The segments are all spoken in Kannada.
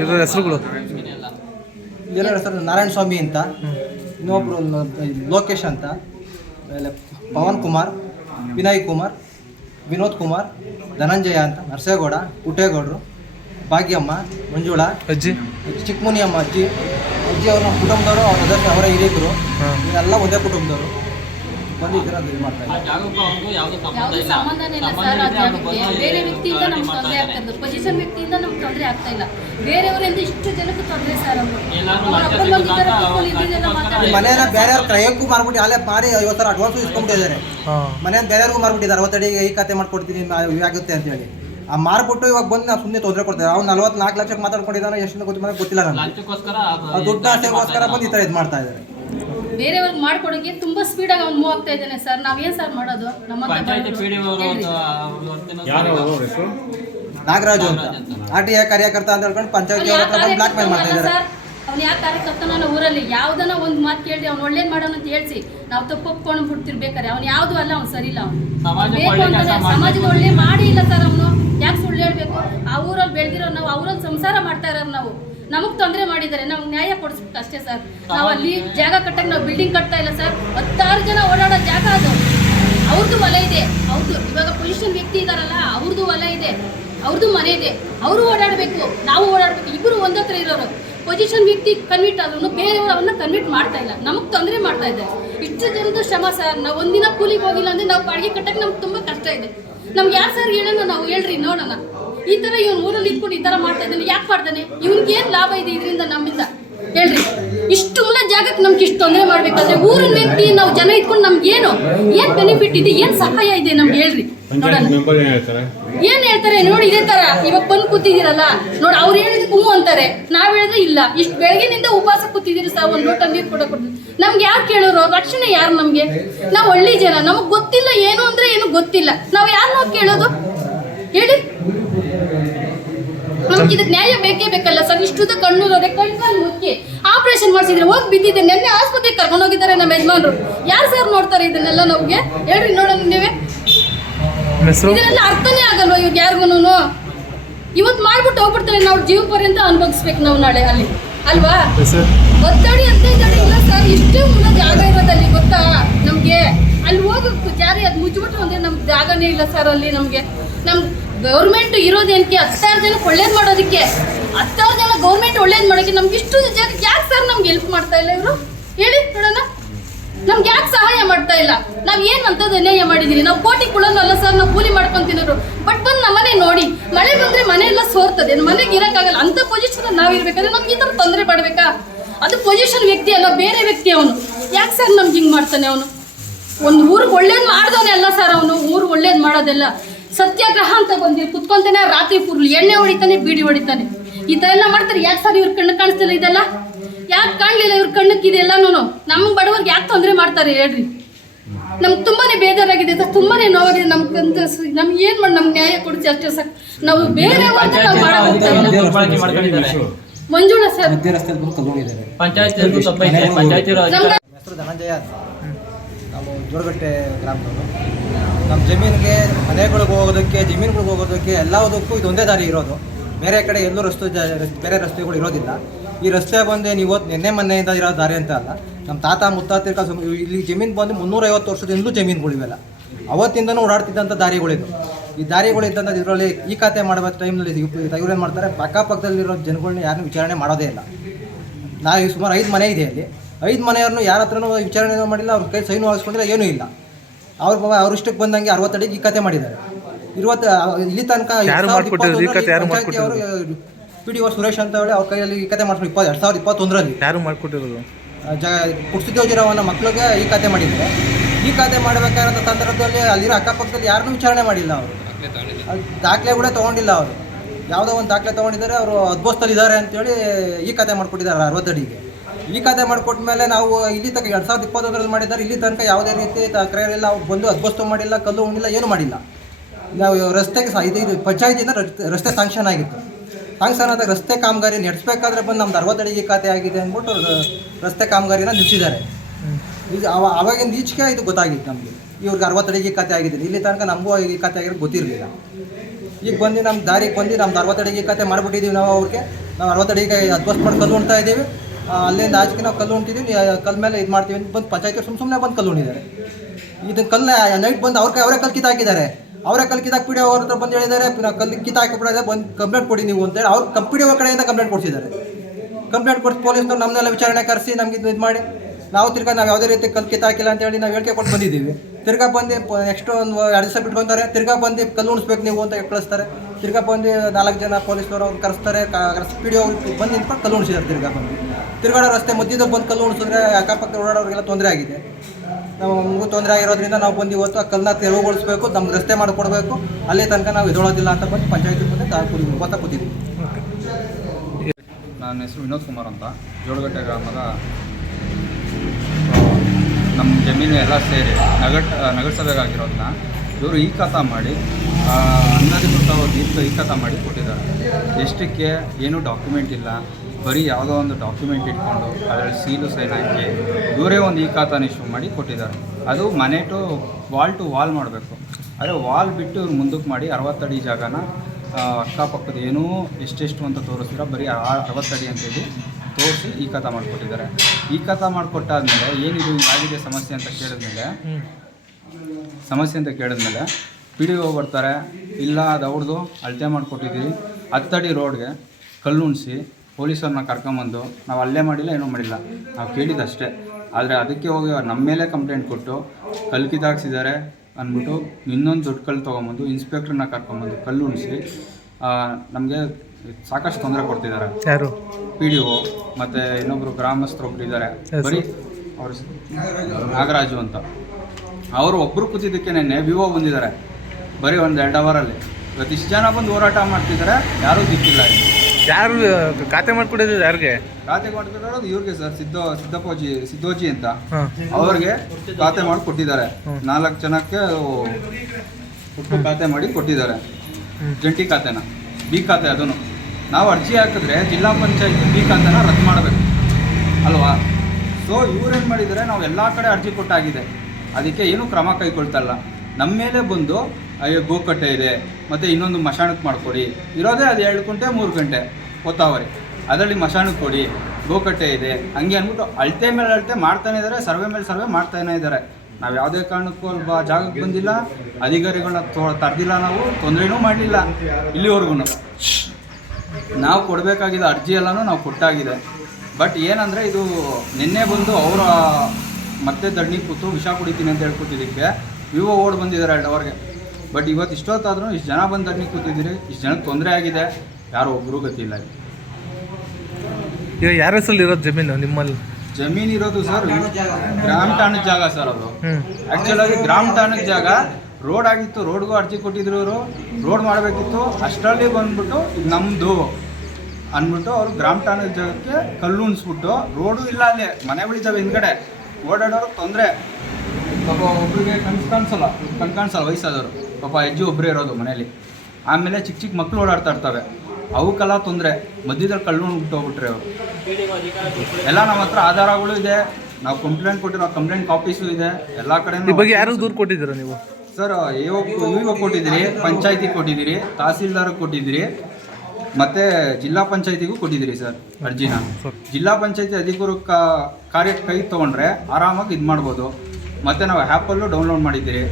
ಇದ್ರ ಹೆಸರುಗಳು ಎರಡು ಹೆಸರು ನಾರಾಯಣ ಸ್ವಾಮಿ ಅಂತ, ಇನ್ನೊಬ್ರು ಲೋಕೇಶ್ ಅಂತ, ಆಮೇಲೆ ಪವನ್ ಕುಮಾರ್, ವಿನಯ್ ಕುಮಾರ್, ವಿನೋದ್ ಕುಮಾರ್, ಧನಂಜಯ ಅಂತ, ನರಸೇಗೌಡ, ಪುಟ್ಟೇಗೌಡರು, ಭಾಗ್ಯಮ್ಮ, ಮಂಜುಳಾ, ಅಜ್ಜಿ, ಚಿಕ್ಕಮುನಿಯಮ್ಮ ಅಜ್ಜಿ ಅವ್ರ ನಮ್ಮ ಕುಟುಂಬದವರು, ಅವ್ರ ಅವರ ಹಿರಿಯರು, ಎಲ್ಲ ಒಂದೇ ಕುಟುಂಬದವರು ಬಂದು ಈ ಥರ ಇದು ಮಾಡ್ತಾರೆ. ಯಾವುದು ಸಂಬಂಧನೇ ಇಲ್ಲ ಸರ್. ಆ ಜಾಗಕ್ಕೆ ಬೇರೆ ವ್ಯಕ್ತಿಯಿಂದ ನಮ್ಗೆ ತೊಂದರೆ ಆಗ್ತಾ ಇದ್ದು, ಪೊಸಿಷನ್ ವ್ಯಕ್ತಿಯಿಂದ ನಮ್ಗೆ ತೊಂದರೆ ಆಗ್ತಾ ಇಲ್ಲ. ಬೇರೆಯವರಿಂದ ಇಷ್ಟು ಜನಕ್ಕೆ ತೊಂದರೆ ಸರ್. ಮನೆಯನ್ನ ಬೇರೆಯವ್ರ ಕ್ರಯಕ್ಕೂ ಮಾರ್ಬಿಟ್ಟು ಅಲ್ಲೇ ಮಾರಿ 50,000 ಅಡ್ವಾನ್ಸ್ ಇಸ್ಕೊಂಡ್ಬಿಟ್ಟಿದ್ದಾರೆ. ಮನೆಯನ್ನು ಬೇರೆಯವ್ರಿಗೂ ಮಾರ್ಬಿಟ್ಟಿದ್ದಾರೆ. 60 ಅಡಿಗೆ ಈ ಖಾತೆ ಮಾಡ್ಕೊಡ್ತೀನಿ ಆಗುತ್ತೆ ಅಂತೇಳಿ ಆ ಮಾರ್ಬಿಟ್ಟು ಇವಾಗ ಬಂದು ನಾವು ಸುಮ್ಮನೆ ತೊಂದರೆ ಕೊಡ್ತಾರೆ. ಅವ್ನು 44 ಲಕ್ಷಕ್ಕೆ ಮಾತಾಡ್ಕೊಂಡಿದ್ದಾನೆ, ಎಷ್ಟು ಗೊತ್ತಿಲ್ಲ ನನಗೆ. ದುಡ್ಡು ಆಸೆಗೋಸ್ಕರ ಬಂದು ಈ ಥರ ಇದು ಮಾಡ್ತಾ ಇದ್ದಾರೆ. ಬೇರೆಯವ್ರಿಗೆ ಮಾಡ್ಕೊಡೋಕೆ ತುಂಬಾ ಸ್ಪೀಡಾಗಿ ಅವ್ನು ಮೂವ್ ಆಗ್ತಾ ಇದ್ದಾನೆ ಸರ್. ನಾವೇನ್ ಸರ್ ಮಾಡೋದು? ನಮ್ಮ ನಾಗರಾಜು ಅಂತ RTI ಕಾರ್ಯಕರ್ತ ಅಂತ ಹೇಳ್ಕೊಂಡು ಪಂಚಾಯತಿ ಅವ್ರ ಹತ್ರ ಬಂದು ಬ್ಲಾಕ್ ಮೇಲ್ ಮಾಡ್ತಾ ಇದ್ದಾರೆ. ಅವ್ನು ಯಾವ ಕಾರ್ಯಕರ್ತನ ಊರಲ್ಲಿ ಯಾವ್ದನ ಒಂದು ಮಾತು ಕೇಳಿ ಅವ್ನು ಒಳ್ಳೇದು ಮಾಡೋಣ ಅಂತ ಹೇಳ್ಸಿ ನಾವು ತಪ್ಪೊಪ್ಕೊಂಡು ಬಿಡ್ತಿರ್ಬೇಕಾರೆ ಅವ್ನು ಯಾವುದು ಅಲ್ಲ, ಅವ್ನು ಸರಿ ಇಲ್ಲ. ಅವ್ನು ಬೇಕು ಅಂತಾನೆ ಸಮಾಜದ ಒಳ್ಳೆ ಮಾಡಿ ಇಲ್ಲ ಸರ್. ಅವನು ಯಾಕೆ ಸುಳ್ಳು ಹೇಳ್ಬೇಕು? ಆ ಊರಲ್ಲಿ ಬೆಳೆದಿರೋ ನಾವು, ಅವ್ರಲ್ಲಿ ಸಂಸಾರ ಮಾಡ್ತಾ ಇರೋರು ನಾವು. ನಮಗೆ ತೊಂದರೆ ಮಾಡಿದ್ದಾರೆ, ನಮ್ಗೆ ನ್ಯಾಯ ಕೊಡಿಸ್ಬೇಕು ಅಷ್ಟೇ ಸರ್. ನಾವು ಅಲ್ಲಿ ಜಾಗ ಕಟ್ಟಕ್ಕೆ ನಾವು ಬಿಲ್ಡಿಂಗ್ ಕಟ್ತಾ ಇಲ್ಲ ಸರ್. 16 ಜನ ಓಡಾಡೋ ಜಾಗ ಅದು. ಅವ್ರದ್ದು ಹೊಲ ಇದೆ, ಅವ್ರದ್ದು ಇವಾಗ ಪೊಸಿಷನ್ ವ್ಯಕ್ತಿ ಇದಾರಲ್ಲ, ಅವ್ರದ್ದು ಹೊಲ ಇದೆ, ಅವ್ರದ್ದು ಮನೆ ಇದೆ, ಅವರು ಓಡಾಡಬೇಕು, ನಾವು ಓಡಾಡಬೇಕು. ಇಬ್ಬರು ಒಂದತ್ರ ಇರೋರು. ಪೊಸಿಷನ್ ವ್ಯಕ್ತಿ ಕನ್ವಿಟ್ ಆದ್ರೂ ಬೇರೆಯವರು ಅವನ್ನ ಕನ್ವಿಟ್ ಮಾಡ್ತಾ ಇಲ್ಲ, ನಮಗೆ ತೊಂದರೆ ಮಾಡ್ತಾ ಇದ್ದಾರೆ. ಇಷ್ಟು ಜನದ ಶ್ರಮ ಸರ್. ನಾವು ಒಂದಿನ ಕೂಲಿಗೆ ಹೋಗಿಲ್ಲ ಅಂದ್ರೆ ನಾವು ಬಾಡಿಗೆ ಕಟ್ಟಕ್ಕೆ ನಮ್ಗೆ ತುಂಬ ಕಷ್ಟ ಇದೆ. ನಮ್ಗೆ ಯಾರು ಸರ್ ಹೇಳೋಣ? ನಾವು ಹೇಳ್ರಿ ನೋಡೋಣ. ಈ ಥರ ಇವ್ನು ಊರಲ್ಲಿ ಇಟ್ಕೊಂಡು ಈ ಥರ ಮಾಡ್ತಾ ಇದ್ದಾನೆ, ಯಾಕೆ ಮಾಡ್ತಾನೆ? ಇವ್ನಿಗೆ ಏನು ಲಾಭ ಇದೆ ಇದರಿಂದ ನಮ್ಮಿಂದ? ಹೇಳ್ರಿ. ಇಷ್ಟು ಮುನ್ನ ಜಾಗಕ್ಕೆ ನಮ್ಗೆ ಇಷ್ಟು ತೊಂದರೆ ಮಾಡ್ಬೇಕಾದ್ರೆ ಊರಿನ ವ್ಯಕ್ತಿ ನಾವು ಜನ ಇಟ್ಕೊಂಡು ನಮ್ಗೆ ಏನು ಬೆನಿಫಿಟ್ ಇದೆ, ಏನು ಸಹಾಯ ಇದೆ ನಮ್ಗೆ ಹೇಳ್ರಿ ನೋಡೋಣ. ಏನ್ ಹೇಳ್ತಾರೆ ನೋಡಿ, ಇದೇ ತರ ಇವಾಗ ಬಂದು ಕೂತಿದ್ದೀರಲ್ಲ ನೋಡಿ, ಅವ್ರು ಹೇಳಿದಕ್ಕೆ ಹ್ಞೂ ಅಂತಾರೆ, ನಾವ್ ಹೇಳಿದ್ರೆ ಇಲ್ಲ. ಇಷ್ಟು ಬೆಳಗಿನಿಂದ ಉಪವಾಸ ಕೂತಿದ್ದೀರಿ ಸರ್, ಒಂದು ಲೋಟ ನೀರು ಕೊಡ್ತೀವಿ. ನಮ್ಗೆ ಯಾರು ಕೇಳೋರು? ರಕ್ಷಣೆ ಯಾರು ನಮ್ಗೆ? ನಾವು ಹಳ್ಳಿ ಜನ, ನಮಗ್ ಗೊತ್ತಿಲ್ಲ ಏನು ಅಂದ್ರೆ ಏನು ಗೊತ್ತಿಲ್ಲ. ನಾವು ಯಾರನ್ನ ಕೇಳೋದು ಹೇಳಿ? ನಮ್ಗೆ ಇದಕ್ಕೆ ನ್ಯಾಯ ಬೇಕೇ ಬೇಕಲ್ಲ ಸರ್. ಇಷ್ಟುದ ಕಣ್ಣೂರವ್ರೆ ಕಣ್ಕಾಲ್ ಮುಚ್ಚಿ ಆಪರೇಷನ್ ಮಾಡಿಸಿದ್ರೆ ಹೋಗಿ ಬಿದ್ದಿದೆ. ನೆನ್ನೆ ಆಸ್ಪತ್ರೆಗೆ ಕರ್ಕೊಂಡು ಹೋಗಿದ್ದಾರೆ ನಮ್ಮ ಯಜಮಾನ್ರು. ಯಾರು ಸರ್ ನೋಡ್ತಾರೆ ಇದನ್ನೆಲ್ಲ? ನಮ್ಗೆ ಹೇಳ್ರಿ ನೋಡೋಣ ನೀವೇ. ಇದನ್ನೆಲ್ಲ ಅರ್ಥನೇ ಆಗಲ್ವಾ ಇವಾಗ ಯಾರಿಗೂನು? ಇವತ್ತು ಮಾಡ್ಬಿಟ್ಟು ಹೋಗ್ಬಿಡ್ತಾರೆ, ನಾವು ಜೀವ ಪರ್ಯಂತ ಅನುಭವಿಸ್ಬೇಕು ನಾವು ನಾಳೆ ಅಲ್ಲಿ ಅಲ್ವಾ? 10 ಅಡಿ 15 ಅಡಿ ಇಲ್ಲ ಸರ್. ಇಷ್ಟೇ ಮುನ್ನ ಜಾಗ ಇರೋದಲ್ಲಿ ಗೊತ್ತಾ ನಮ್ಗೆ? ಅಲ್ಲಿ ಹೋಗಕ್ಕೆ ಜಾರಿ ಅದು ಮುಚ್ಚಿಬಿಟ್ರು ಅಂದ್ರೆ ನಮ್ಗೆ ಜಾಗನೇ ಇಲ್ಲ ಸರ್ ಅಲ್ಲಿ. ನಮ್ಗೆ ನಮ್ ಗೌರ್ಮೆಂಟ್ ಇರೋದೇನಕ್ಕೆ? 10,000 ಜನಕ್ಕೆ ಒಳ್ಳೇದು ಮಾಡೋದಕ್ಕೆ. 10,000 ಜನ ಗೌರ್ಮೆಂಟ್ ಒಳ್ಳೇದು ಮಾಡೋಕ್ಕೆ ನಮ್ಗೆ ಇಷ್ಟು ಜಾಗಕ್ಕೆ ಯಾಕೆ ಸರ್ ನಮ್ಗೆ ಹೆಲ್ಪ್ ಮಾಡ್ತಾ ಇಲ್ಲ ಇವರು? ಹೇಳಿ ನೋಡೋಣ. ನಮ್ಗೆ ಯಾಕೆ ಸಹಾಯ ಮಾಡ್ತಾ ಇಲ್ಲ? ನಾವ್ ಏನ್ ಅಂತದ್ದು ಅನ್ಯಾಯ ಮಾಡಿದೀನಿ? ನಾವು ಕೋಟಿ ಕುಳಲ್ಲ ಸರ್, ನಾವು ಕೂಲಿ ಮಾಡ್ಕೊಂತಿದ್ರು. ಬಟ್ ಬಂದು ನಮ್ಮನೆ ನೋಡಿ, ಮಳೆ ಬಂದ್ರೆ ಮನೆ ಎಲ್ಲ ಸೋರ್ತದೆ, ಮನೆಗೆ ಇರಕ್ಕಾಗಲ್ಲ. ಅಂತ ಪೊಸಿಷನ್ ನಾವ್ ಇರ್ಬೇಕಾದ್ರೆ ನಮ್ಗೆ ಈ ತರ ತೊಂದರೆ ಪಡ್ಬೇಕಾ? ಅದು ಪೊಸಿಷನ್ ವ್ಯಕ್ತಿ ಅಲ್ಲ, ಬೇರೆ ವ್ಯಕ್ತಿ ಅವನು. ಯಾಕೆ ಸರ್ ನಮ್ಗೆ ಹಿಂಗ್ ಮಾಡ್ತಾನೆ ಅವನು? ಒಂದು ಊರಿಗೆ ಒಳ್ಳೇದ್ ಮಾಡ್ದವನೇ ಅಲ್ಲ ಸರ್ ಅವನು. ಊರು ಒಳ್ಳೇದ್ ಮಾಡೋದೆಲ್ಲ. ಸತ್ಯಾಗ್ರಹ ಅಂತ ಬಂದಿರಿ ಕುತ್ಕೊಂತಾನೆ, ರಾತ್ರಿ ಫುಲ್ ಎಣ್ಣೆ ಹೊಡಿತಾನೆ, ಬೀಡಿ ಹೊಡಿತಾನೆ, ಈ ತರ ಎಲ್ಲ ಮಾಡ್ತಾರೆ. ಯಾಕೆ ಸರ್ ಇವ್ರ ಕಣ್ಣು ಕಾಣಿಸ್ತಿಲ್ಲ ಇದೆಲ್ಲ? ಯಾಕೆ ಕಾಣಲಿಲ್ಲ ಇವ್ರ ಕಣ್ಣಕ್ಕೆ ಇದೆಲ್ಲನೂ? ನಮ್ಗೆ ಬಡವರ್ಗೆ ಯಾಕೆ ತೊಂದರೆ ಮಾಡ್ತಾರೆ ಹೇಳ್ರಿ? ನಮ್ಗೆ ತುಂಬಾನೇ ಬೇಜಾರಾಗಿದೆ ಸರ್, ತುಂಬಾನೇ ನೋವಾಗಿದೆ. ನಮ್ಗೆ ಏನ್ ಮಾಡಿ ನಮ್ಗೆ ನ್ಯಾಯ ಕೊಡಿಸಿ ಅಷ್ಟೇ ಸರ್. ನಾವು ಬೇರೆ ಮಂಜುಳಾ ಸರ್ ಹೆಸರು ಧನಂಜಯ ಅಂತ. ನಾವು ಜೋಡಗಟ್ಟೆ ಗ್ರಾಮದವರು. ನಮ್ಮ ಜಮೀನಿಗೆ ಮನೆಗಳಿಗೆ ಹೋಗೋದಕ್ಕೆ, ಜಮೀನುಗಳಿಗೆ ಹೋಗೋದಕ್ಕೆ ಎಲ್ಲದಕ್ಕೂ ಇದೊಂದೇ ದಾರಿ ಇರೋದು. ಬೇರೆ ಕಡೆ ಎಲ್ಲೂ ಬೇರೆ ರಸ್ತೆಗಳು ಇರೋದಿಲ್ಲ. ಈ ರಸ್ತೆ ಬಂದು ನೀವು ನಿನ್ನೆ ಮೊನ್ನೆಯಿಂದ ಇರೋ ದಾರಿ ಅಂತ ಅಲ್ಲ. ನಮ್ಮ ತಾತ ಮುತ್ತಾತಿರ್ಕ ಇಲ್ಲಿ ಜಮೀನು ಬಂದು 350 ವರ್ಷದಿಂದಲೂ ಜಮೀನುಗಳಿವೆಲ್ಲ. ಅವತ್ತಿಂದನೂ ಓಡಾಡ್ತಿದ್ದಂಥ ದಾರಿಗಳಿದು. ಈ ದಾರಿಗಳಿದ್ದಂಥ ಇದರಲ್ಲಿ ಈ ಖಾತೆ ಮಾಡೋ ಟೈಮ್ನಲ್ಲಿ ಇವ್ರು ಏನು ಮಾಡ್ತಾರೆ, ಅಕ್ಕಪಕ್ಕದಲ್ಲಿರೋ ಜನಗಳನ್ನ ಯಾರನ್ನೂ ವಿಚಾರಣೆ ಮಾಡೋದೇ ಇಲ್ಲ. ನಾವು ಸುಮಾರು 5 ಮನೆ ಇದೆ ಅಲ್ಲಿ. 5 ಮನೆಯವ್ರನ್ನೂ ಯಾರ ಹತ್ರನೂ ವಿಚಾರಣೆ ಮಾಡಿಲ್ಲ, ಅವ್ರ ಕೈ ಸೈನು ಹಾಕಿಸ್ಕೊಂಡಿಲ್ಲ, ಏನೂ ಇಲ್ಲ. ಅವ್ರ ಇಷ್ಟಕ್ಕೆ ಬಂದಂಗೆ 60 ಅಡಿಗೆ ಈ ಖಾತೆ ಮಾಡಿದ್ದಾರೆ. ಇಲ್ಲಿ ತನಕ ಪಂಚಾಯತಿಯವರು PDO ಸುರೇಶ್ ಅಂತ ಹೇಳಿ ಅವ್ರ ಕೈಯಲ್ಲಿ ಈ ಖಾತೆ ಮಾಡ್ಕೊಂಡು 2021ರಲ್ಲಿ ಯಾರು ಮಾಡ್ಕೊಟ್ಟಿರೋದು ಪುಟ್ಸಿದ್ದೋಜಿರವನ ಮಕ್ಕಳಿಗೆ ಈ ಖಾತೆ ಮಾಡಿದ್ದಾರೆ. ಈ ಖಾತೆ ಮಾಡಬೇಕಾದಂಥ ಸಂದರ್ಭದಲ್ಲಿ ಅಲ್ಲಿರೋ ಅಕ್ಕಪಕ್ಕದಲ್ಲಿ ಯಾರನ್ನೂ ವಿಚಾರಣೆ ಮಾಡಿಲ್ಲ. ಅವರು ದಾಖಲೆ ಕೂಡ ತೊಗೊಂಡಿಲ್ಲ. ಅವರು ಯಾವುದೋ ಒಂದು ದಾಖಲೆ ತೊಗೊಂಡಿದ್ದಾರೆ, ಅವರು ಅದ್ಭುತದಲ್ಲಿದ್ದಾರೆ ಅಂತೇಳಿ ಈ ಖಾತೆ ಮಾಡಿಕೊಟ್ಟಿದ್ದಾರೆ 60 ಅಡಿಗೆ. ಈ ಖಾತೆ ಮಾಡಿಕೊಟ್ಟ ಮೇಲೆ ನಾವು ಇಲ್ಲಿ ತನಕ 2021ರಲ್ಲಿ ಮಾಡಿದ್ದಾರೆ. ಇಲ್ಲಿ ತನಕ ಯಾವುದೇ ರೀತಿ ತಕರಾರಿಲ್ಲ. ಅವ್ರು ಬಂದು ಅದ್ಭುತ ಮಾಡಿಲ್ಲ, ಕಲ್ಲು ಉಣಿಲ್ಲ, ಏನೂ ಮಾಡಿಲ್ಲ. ನಾವು ರಸ್ತೆಗೆ ಇದು ಪಂಚಾಯತಿಯಿಂದ ರಸ್ತೆ ಸ್ಯಾಂಕ್ಷನ್ ಆಗಿತ್ತು. ಸ್ಯಾಂಕ್ಷನ್ ಆದಾಗ ರಸ್ತೆ ಕಾಮಗಾರಿ ನಡೆಸಬೇಕಾದ್ರೆ ಬಂದು ನಮ್ದು 60 ಅಡಿಗೆ ಖಾತೆ ಆಗಿದೆ ಅಂದ್ಬಿಟ್ಟು ರಸ್ತೆ ಕಾಮಗಾರಿನ ನಿಲ್ಲಿಸಿದ್ದಾರೆ. ಇದು ಅವಾಗಿಂದ ಈಚೆಗೆ ಇದು ಗೊತ್ತಾಗಿತ್ತು ನಮಗೆ, ಇವ್ರಿಗೆ 60 ಅಡಿಗೆ ಖಾತೆ ಆಗಿದೆ. ಇಲ್ಲಿ ತನಕ ನಮಗೂ ಈ ಖಾತೆ ಆಗಿರೋದು ಗೊತ್ತಿರಲಿಲ್ಲ. ಈಗ ಬಂದು ನಮ್ಮ ದಾರಿಗೆ ಬಂದು ನಮ್ದು 60 ಅಡಿಗೆ ಖಾತೆ ಮಾಡಿಬಿಟ್ಟಿದ್ದೀವಿ ನಾವು ಅವ್ರಿಗೆ. ನಾವು 60 ಅಡಿಗೆ ಅಡ್ಜಸ್ಟ್ ಮಾಡಿ ಕಲ್ಲು ಉಣ್ತಾ ಇದ್ದೀವಿ. ಅಲ್ಲಿಂದ ಆಚೆಗೆ ನಾವು ಕಲ್ಲು ಉಣ್ತಿದ್ದೀವಿ, ಕಲ್ಲು ಮೇಲೆ ಇದು ಮಾಡ್ತೀವಿ ಅಂತ ಬಂದು ಪಂಚಾಯತಿ ಸುಮ್ಮನೆ ಬಂದು ಕಲ್ಲು ಉಣಿದ್ದಾರೆ. ಇದನ್ನ ಕಲ್ಲು ನೈಟ್ ಬಂದು ಅವರೇ ಕಲ್ಲು ಕಿತ್ತಾಕಿದ್ದಾರೆ. ಅವರೇ ಕಲ್ಲು ಕಿತ್ತಾಕಿ ಪಿ ಡಿ ಅವ್ರ ಹತ್ರ ಬಂದು ಹೇಳಿದ್ದಾರೆ, ಕಲ್ಲು ಕಿತ್ತಾಕಿಬಿಡೋದೆ ಬಂದು ಕಂಪ್ಲೇಂಟ್ ಕೊಡಿ ನೀವು ಅಂತೇಳಿ ಅವ್ರು ಪಿ ಡಿ ಕಡೆಯಿಂದ ಕಂಪ್ಲೇಂಟ್ ಕೊಡಿಸಿದ್ದಾರೆ. ಕಂಪ್ಲೇಂಟ್ ಕೊಟ್ಟು ಪೊಲೀಸ್ನವ್ರು ನಮ್ಮನ್ನೆಲ್ಲ ವಿಚಾರಣೆ ಕರೆಸಿ ನಮ್ಗೆ ಇದು ಮಾಡಿ ನಾವು ಯಾವುದೇ ರೀತಿ ಕಲ್ಲು ಕಿತ್ತಾಕಿಲ್ಲ ಅಂತೇಳಿ ನಾವು ಹೇಳಿಕೆ ಕೊಟ್ಟು ಬಂದಿದ್ದೀವಿ. ತಿರ್ಗಾ ಬಂದು ನೆಕ್ಸ್ಟ್ ಒಂದು 2 ದಿವಸ ಬಿಟ್ಕೊತಾರೆ, ತಿರ್ಗಾ ಬಂದು ಕಲ್ಲು ಉಣಿಸ್ಬೇಕು ನೀವು ಅಂತ ಕಳಿಸ್ತಾರೆ. ತಿರ್ಗಾ ಬಂದು 4 ಜನ ಪೊಲೀಸ್ನವರು ಅವ್ರು ಕರೆಸ್ತಾರೆ, ಪಿ ಡಿ ಅವ್ರಿಗೆ ಬಂದು ನಿಂತ್ಕೊಂಡು ಕಲ್ಲು ಉಣಿಸಿದ್ದಾರೆ. ತಿರ್ಗಾಡೋ ರಸ್ತೆ ಮಧ್ಯದಲ್ಲಿ ಬಂದು ಕಲ್ಲು ಉಣಿಸಿದ್ರೆ ಅಕ್ಕಪಕ್ಕ ಓಡಾಡೋರಿಗೆಲ್ಲ ತೊಂದರೆ ಆಗಿದೆ. ನಮಗೂ ತೊಂದರೆ ಆಗಿರೋದ್ರಿಂದ ನಾವು ಬಂದು ಇವತ್ತು ಆ ಕಲ್ಲನ್ನ ತೆರವುಗೊಳಿಸ್ಬೇಕು, ನಮ್ಗೆ ರಸ್ತೆ ಮಾಡಿಕೊಡ್ಬೇಕು, ಅಲ್ಲಿ ತನಕ ನಾವು ಇದೊಳೋದಿಲ್ಲ ಅಂತ ಬಂದು ಪಂಚಾಯತಿ ಮುಂದೆ ಕೂತಿದ್ದೀವಿ. ನನ್ನ ಹೆಸರು ವಿನೋದ್ ಕುಮಾರ್ ಅಂತ, ಜೋಡಗಟ್ಟೆ ಗ್ರಾಮದ. ನಮ್ಮ ಜಮೀನು ಎಲ್ಲ ಸೇರಿ ನಗರಸಭೆಗಾಗಿರೋದನ್ನ ಇವರು ಈ ಖಾತಾ ಮಾಡಿ ಅನಧಿಕೃತ ಈ ಖಾತಾ ಮಾಡಿ ಕೊಟ್ಟಿದ್ದಾರೆ. ಎಷ್ಟಕ್ಕೆ ಏನೂ ಡಾಕ್ಯುಮೆಂಟ್ ಇಲ್ಲ, ಬರೀ ಯಾವುದೋ ಒಂದು ಡಾಕ್ಯುಮೆಂಟ್ ಇಟ್ಕೊಂಡು ಅದರಲ್ಲಿ ಸೀಲು ಸೈನ್ ಹಾಕಿ ಇವರೇ ಒಂದು ಈ ಖಾತಾನ ಇಶ್ಯೂ ಮಾಡಿ ಕೊಟ್ಟಿದ್ದಾರೆ. ಅದು ಮನೆ ಟು ವಾಲ್ ಮಾಡಬೇಕು. ಆದರೆ ವಾಲ್ ಬಿಟ್ಟು ಇವ್ರು ಮುಂದಕ್ಕೆ ಮಾಡಿ 60 ಅಡಿ ಜಾಗನ ಅಕ್ಕಪಕ್ಕದ ಏನೂ ಎಷ್ಟೆಷ್ಟು ಅಂತ ತೋರಿಸ್ತೀರ, ಬರೀ 60 ಅಡಿ ಅಂತೇಳಿ ತೋರಿಸಿ ಈ ಖಾತಾ ಮಾಡಿಕೊಟ್ಟಿದ್ದಾರೆ. ಈ ಖಾತಾ ಮಾಡಿಕೊಟ್ಟಾದ್ಮೇಲೆ ಏನಿದು ಆಗಿದೆ ಸಮಸ್ಯೆ ಅಂತ ಕೇಳಿದ್ಮೇಲೆ ಪಿ ಡಿ ಒ ಬರ್ತಾರೆ, ಇಲ್ಲ ಅದು ಅವ್ರದ್ದು ಅಳತೆ ಮಾಡಿಕೊಟ್ಟಿದ್ದೀವಿ, 10 ಅಡಿ ರೋಡ್ಗೆ ಕಲ್ಲು ಉಣಿಸಿ ಪೊಲೀಸರನ್ನ ಕರ್ಕೊಂಬಂದು ನಾವು ಅಲ್ಲೇ ಮಾಡಿಲ್ಲ, ಏನೂ ಮಾಡಿಲ್ಲ, ನಾವು ಕೇಳಿದ್ದಷ್ಟೇ. ಆದರೆ ಅದಕ್ಕೆ ಹೋಗಿ ನಮ್ಮ ಮೇಲೆ ಕಂಪ್ಲೇಂಟ್ ಕೊಟ್ಟು ಕಲ್ಲು ಕಿತ್ತಾಕ್ಸಿದ್ದಾರೆ ಅಂದ್ಬಿಟ್ಟು ಇನ್ನೊಂದು ದೊಡ್ಡ ಕಲ್ಲು ತೊಗೊಂಬಂದು ಇನ್ಸ್ಪೆಕ್ಟ್ರನ್ನ ಕರ್ಕೊಂಬಂದು ಕಲ್ಲು ಉಣಿಸಿ ನಮಗೆ ಸಾಕಷ್ಟು ತೊಂದರೆ ಕೊಡ್ತಿದ್ದಾರೆ. ಯಾರು? ಪಿ ಡಿ ಒ ಮತ್ತು ಇನ್ನೊಬ್ಬರು ಗ್ರಾಮಸ್ಥರೊಬ್ಬರು ಇದ್ದಾರೆ, ಬರೀ ಅವರು ನಾಗರಾಜು ಅಂತ. ಅವರು ಒಬ್ಬರು ಕೂತಿದ್ದಕ್ಕೆ ನೆನ್ನೆ ವಿವೋ ಬಂದಿದ್ದಾರೆ, ಬರೀ ಒಂದು 2 ಅವರಲ್ಲಿ. ಇವತ್ತು ಇಷ್ಟು ಜನ ಬಂದು ಹೋರಾಟ ಮಾಡ್ತಿದ್ದಾರೆ, ಯಾರೂ ದಿಕ್ಕಿಲ್ಲ. ಯಾರು ಖಾತೆ ಮಾಡ್ಕೊಟ್ಟಿದ್ದು? ಯಾರಿಗೆ ಖಾತೆ ಮಾಡ್ಕೊಟ್ಟಿರೋದು? ಇವ್ರಿಗೆ ಸರ್, ಸಿದ್ದೋಜಿ ಅಂತ, ಅವ್ರಿಗೆ ಖಾತೆ ಮಾಡಿ ಕೊಟ್ಟಿದ್ದಾರೆ. 4 ಜನಕ್ಕೆ ಖಾತೆ ಮಾಡಿ ಕೊಟ್ಟಿದ್ದಾರೆ, ಜಂಟಿ ಖಾತೆನ, ಬಿ ಖಾತೆ. ಅದನ್ನು ನಾವು ಅರ್ಜಿ ಹಾಕಿದ್ರೆ ಜಿಲ್ಲಾ ಪಂಚಾಯತ್ ಬಿ ಖಾತೆನ ರದ್ದು ಮಾಡಬೇಕು ಅಲ್ವಾ? ಸೊ ಇವ್ರೇನು ಮಾಡಿದ್ದಾರೆ, ನಾವು ಎಲ್ಲ ಕಡೆ ಅರ್ಜಿ ಕೊಟ್ಟಾಗಿದೆ, ಅದಕ್ಕೆ ಏನೂ ಕ್ರಮ ಕೈಗೊಳ್ತಲ್ಲ. ನಮ್ಮ ಮೇಲೆ ಬಂದು ಅಯ್ಯೋ ಗೋಕಟ್ಟೆ ಇದೆ, ಮತ್ತು ಇನ್ನೊಂದು ಮಶಾಣಕ್ಕೆ ಮಾಡಿಕೊಡಿ, ಇರೋದೇ ಅದು 2 ಗಂಟೆ 3 ಗಂಟೆ ಹೊತ್ತಾವರಿ, ಅದರಲ್ಲಿ ಮಶಾಣಕ್ಕೆ ಕೊಡಿ, ಗೋಕಟ್ಟೆ ಇದೆ, ಹಂಗೆ ಅಂದ್ಬಿಟ್ಟು ಅಳತೆ ಮೇಲೆ ಅಳತೆ ಮಾಡ್ತಾನೆ ಇದ್ದಾರೆ, ಸರ್ವೆ ಮೇಲೆ ಸರ್ವೆ ಮಾಡ್ತಾನೆ ಇದ್ದಾರೆ. ನಾವು ಯಾವುದೇ ಕಾರಣಕ್ಕೂ ಜಾಗಕ್ಕೆ ಬಂದಿಲ್ಲ, ಅಧಿಕಾರಿಗಳನ್ನ ತರ್ದಿಲ್ಲ, ನಾವು ತೊಂದರೆನೂ ಮಾಡಲಿಲ್ಲ ಇಲ್ಲಿವರೆಗೂ. ನಾವು ಕೊಡಬೇಕಾಗಿದ್ದ ಅರ್ಜಿ ಎಲ್ಲನೂ ನಾವು ಕೊಟ್ಟಾಗಿದೆ. ಬಟ್ ಏನಂದರೆ ಇದು ನಿನ್ನೆ ಬಂದು ಅವರ ಮತ್ತೆ ದಣ್ಣಿ ಕೂತು ವಿಷ ಕುಡಿತೀನಿ ಅಂತ ಹೇಳ್ಕೊಟ್ಟಿದ್ದಕ್ಕೆ ವಿವೋ ಓಡ್ ಬಂದಿದ್ದಾರೆ 2 ಅವರ್ಗೆ. ಬಟ್ ಇವತ್ತು ಇಷ್ಟೊತ್ತಾದ್ರೂ ಇಷ್ಟು ಜನ ಬಂದು ದಣ್ಣಿ ಕೂತಿದ್ದೀರಿ, ಇಷ್ಟು ಜನಕ್ಕೆ ತೊಂದರೆ ಆಗಿದೆ, ಯಾರೋ ಒಬ್ಬರು ಗೊತ್ತಿಲ್ಲ. ಈಗ ಯಾರ ಹೆಸರಲ್ಲಿ ಇರೋದು ಜಮೀನು ನಿಮ್ಮಲ್ಲಿ? ಜಮೀನು ಇರೋದು ಸರ್ ಗ್ರಾಮ ಠಾಣದ ಜಾಗ ಸರ್. ಅದು ಆ್ಯಕ್ಚುಲಾಗಿ ಗ್ರಾಮ ಠಾಣದ ಜಾಗ ರೋಡ್ ಆಗಿತ್ತು, ರೋಡ್ಗೂ ಅರ್ಜಿ ಕೊಟ್ಟಿದ್ರು ಇವರು, ರೋಡ್ ಮಾಡಬೇಕಿತ್ತು. ಅಷ್ಟರಲ್ಲಿ ಬಂದ್ಬಿಟ್ಟು ಇದು ನಮ್ಮದು ಅಂದ್ಬಿಟ್ಟು ಅವರು ಗ್ರಾಮ ಠಾಣದ ಜಾಗಕ್ಕೆ ಕಲ್ಲು ಉಣಿಸ್ಬಿಟ್ಟು, ರೋಡು ಇಲ್ಲ, ಅಲ್ಲಿ ಮನೆಗಳಿದ್ದಾವೆ ಹಿಂದ್ಗಡೆ, ಓಡಾಡೋರಿಗೆ ತೊಂದರೆ. ಪಾಪ ಒಬ್ಬರಿಗೆ ಕಾಣಿಸಲ್ಲ ವಯಸ್ಸಾದವರು, ಪಾಪ ಅಜ್ಜಿ ಒಬ್ಬರೇ ಇರೋದು ಮನೇಲಿ. ಆಮೇಲೆ ಚಿಕ್ಕ ಮಕ್ಕಳು ಓಡಾಡ್ತಾ ಇರ್ತವೆ, ಅವಕ್ಕೆಲ್ಲ ತೊಂದರೆ. ಮಧ್ಯದಲ್ಲಿ ಕಲ್ಲು ಉಣ್ಬಿಟ್ಟು ಹೋಗ್ಬಿಟ್ರೆ ಅವರು ಎಲ್ಲ. ನಮ್ಮ ಹತ್ರ ಆಧಾರಗಳು ಇದೆ, ನಾವು ಕಂಪ್ಲೇಂಟ್ ಕೊಟ್ಟಿರೋ ಕಂಪ್ಲೇಂಟ್ ಕಾಪೀಸು ಇದೆ ಎಲ್ಲ ಕಡೆ. ಈ ಬಗ್ಗೆ ಯಾರು ದೂರು ಕೊಟ್ಟಿದ್ದೀರಾ ನೀವು? ಸರ್ ಇವಾಗ ಕೊಟ್ಟಿದ್ದೀರಿ, ಪಂಚಾಯತಿಗೆ ಕೊಟ್ಟಿದ್ದೀರಿ, ತಹಸೀಲ್ದಾರ್ಗೆ ಕೊಟ್ಟಿದ್ದೀರಿ, ಮತ್ತು ಜಿಲ್ಲಾ ಪಂಚಾಯತಿಗೂ ಕೊಟ್ಟಿದ್ದೀರಿ ಸರ್ ಅರ್ಜಿನ. ಜಿಲ್ಲಾ ಪಂಚಾಯತಿ ಅಧಿಕೃತ ಕಾರ್ಯಕ್ಕೆ ಕೈ ತೊಗೊಂಡ್ರೆ ಆರಾಮಾಗಿ ಇದು ಮಾಡ್ಬೋದು. ಮತ್ತು ನಾವು ಆ್ಯಪಲ್ಲೂ ಡೌನ್ಲೋಡ್ ಮಾಡಿದ್ದೀರಿ,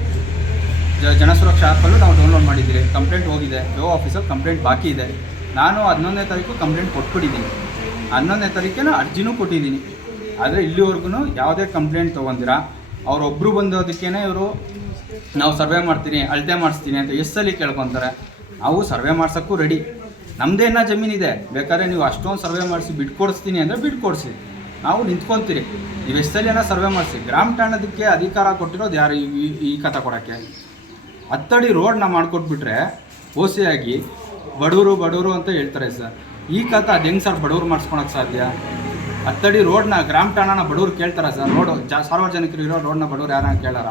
ಜನಸುರಕ್ಷಾ ಆ್ಯಪಲ್ಲೂ ನಾವು ಡೌನ್ಲೋಡ್ ಮಾಡಿದ್ದೀರಿ. ಕಂಪ್ಲೇಂಟ್ ಹೋಗಿದೆ, ಆಫೀಸಲ್ಲಿ ಕಂಪ್ಲೇಂಟ್ ಬಾಕಿ ಇದೆ. ನಾನು 11ನೇ ತಾರೀಕು ಕಂಪ್ಲೇಂಟ್ ಕೊಟ್ಬಿಟ್ಟಿದ್ದೀನಿ, 11ನೇ ತಾರೀಕಿನ ಅರ್ಜಿನೂ ಕೊಟ್ಟಿದ್ದೀನಿ. ಆದರೆ ಇಲ್ಲಿವರೆಗೂ ಯಾವುದೇ ಕಂಪ್ಲೇಂಟ್ ತೊಗೊಂಡಿರ. ಅವರೊಬ್ಬರು ಬಂದೋದಕ್ಕೇ ಇವರು ನಾವು ಸರ್ವೆ ಮಾಡ್ತೀನಿ, ಅಳತೆ ಮಾಡಿಸ್ತೀನಿ ಅಂತ ಎಸ್ಸಲ್ಲಿ ಕೇಳ್ಕೊತಾರೆ. ನಾವು ಸರ್ವೆ ಮಾಡ್ಸೋಕ್ಕೂ ರೆಡಿ, ನಮ್ಮದೇನ ಜಮೀನಿದೆ, ಬೇಕಾದ್ರೆ ನೀವು ಅಷ್ಟೊಂದು ಸರ್ವೆ ಮಾಡಿಸಿ ಬಿಟ್ಕೊಡಿಸ್ತೀನಿ ಅಂದರೆ ಬಿಟ್ಕೊಡಿಸಿ, ನಾವು ನಿಂತ್ಕೊತೀರಿ. ನೀವು ಎಸ್ಸಲ್ಲಿ ಸರ್ವೆ ಮಾಡಿಸಿ. ಗ್ರಾಮ ಠಾಣದಕ್ಕೆ ಅಧಿಕಾರ ಕೊಟ್ಟಿರೋದು ಯಾರು ಈ ಖಾತಾ ಕೊಡೋಕ್ಕೆ? 10 ಅಡಿ ರೋಡ್ನ ಮಾಡಿಕೊಟ್ಬಿಟ್ರೆ ಓಸಿಯಾಗಿ ಬಡವರು ಅಂತ ಹೇಳ್ತಾರೆ ಸರ್. ಈ ಖಾತಾ ಅದು ಹೆಂಗೆ ಸರ್ ಬಡವ್ರು ಮಾಡಿಸ್ಕೊಳಕ್ಕೆ ಸಾಧ್ಯ? 10 ಅಡಿ ರೋಡ್ನ ಗ್ರಾಮ ಠಾಣನ ಬಡವ್ರು ಕೇಳ್ತಾರೆ ಸರ್. ರೋಡು ಸಾರ್ವಜನಿಕರು ಇರೋ ರೋಡ್ನ ಬಡವ್ರು ಯಾರು ಕೇಳಾರ?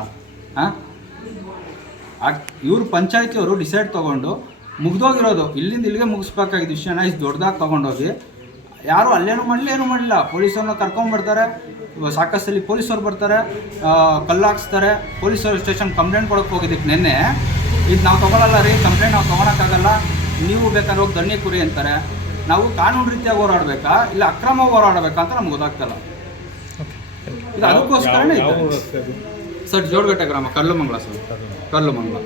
ಇವರು ಪಂಚಾಯತಿಯವರು ಡಿಸೈಡ್ ತೊಗೊಂಡು ಮುಗ್ದೋಗಿರೋದು, ಇಲ್ಲಿಂದ ಇಲ್ಲಿಗೆ ಮುಗಿಸ್ಬೇಕಾಗಿದ್ದು ವಿಷಯನ ಇಷ್ಟು ದೊಡ್ಡದಾಗಿ ತೊಗೊಂಡೋಗಿ ಯಾರು ಅಲ್ಲೇನೂ ಮಾಡಲಿ ಏನೂ ಮಾಡಲಿಲ್ಲ. ಪೊಲೀಸರನ್ನ ಕರ್ಕೊಂಡ್ಬರ್ತಾರೆ, ಸಾಕಷ್ಟಲ್ಲಿ ಪೊಲೀಸರು ಬರ್ತಾರೆ, ಕಲ್ಲು ಹಾಕ್ಸ್ತಾರೆ. ಪೊಲೀಸರು ಸ್ಟೇಷನ್ ಕಂಪ್ಲೇಂಟ್ ಕೊಡೋಕ್ಕೆ ಹೋಗಿದ್ದಕ್ಕೆ ನಿನ್ನೆ ಇದು ನಾವು ತೊಗೊಳಲ್ಲ ರೀ, ಕಂಪ್ಲೇಂಟ್ ನಾವು ತೊಗೊಳಕ್ಕಾಗಲ್ಲ, ನೀವು ಬೇಕಾದ್ರೆ ಹೋಗಿ ದಣ್ಣಿ ಕುರಿ ಅಂತಾರೆ. ನಾವು ಕಾನೂನು ರೀತಿಯಾಗಿ ಹೋರಾಡಬೇಕಾ ಇಲ್ಲ ಅಕ್ರಮ ಹೋರಾಡಬೇಕಾ ಅಂತ ನಮ್ಗೆ ಗೊತ್ತಾಗ್ತಲ್ಲ. ಇದು ಅದಕ್ಕೋಸ್ಕರನೇ ಸರ್ ಜೋಡಗಟ್ಟೆ ಗ್ರಾಮ ಕಲ್ಲುಮಂಗಲ ಸರ್, ಕಲ್ಲುಮಂಗಲ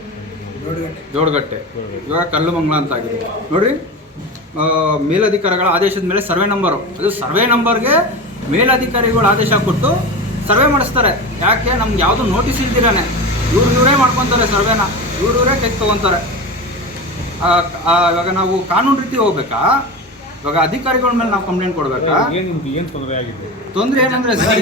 ಜೋಡಗಟ್ಟೆ ಇವಾಗ ಕಲ್ಲುಮಂಗಲ ಅಂತ ಆಗಿದೆ ನೋಡ್ರಿ. ಮೇಲಧಿಕಾರಿಗಳ ಆದೇಶದ ಮೇಲೆ ಸರ್ವೆ ನಂಬರು, ಅದು ಸರ್ವೆ ನಂಬರ್ಗೆ ಮೇಲಧಿಕಾರಿಗಳು ಆದೇಶ ಕೊಟ್ಟು ಸರ್ವೆ ಮಾಡಿಸ್ತಾರೆ. ಯಾಕೆ ನಮ್ಗೆ ಯಾವುದು ನೋಟಿಸ್ ಇಲ್ದಿರಾನೆ ಇವರೇ ಮಾಡ್ಕೊತಾರೆ ಸರ್ವೆನ, ಇವರೇ ಕೈ ತೊಗೊತಾರೆ. ಇವಾಗ ನಾವು ಕಾನೂನು ರೀತಿ ಹೋಗ್ಬೇಕಾ, ಇವಾಗ ಅಧಿಕಾರಿಗಳ ಮೇಲೆ ನಾವು ಕಂಪ್ಲೇಂಟ್ ಕೊಡ್ಬೇಕಾ? ತೊಂದರೆ ಏನಂದ್ರೆ ಸರ್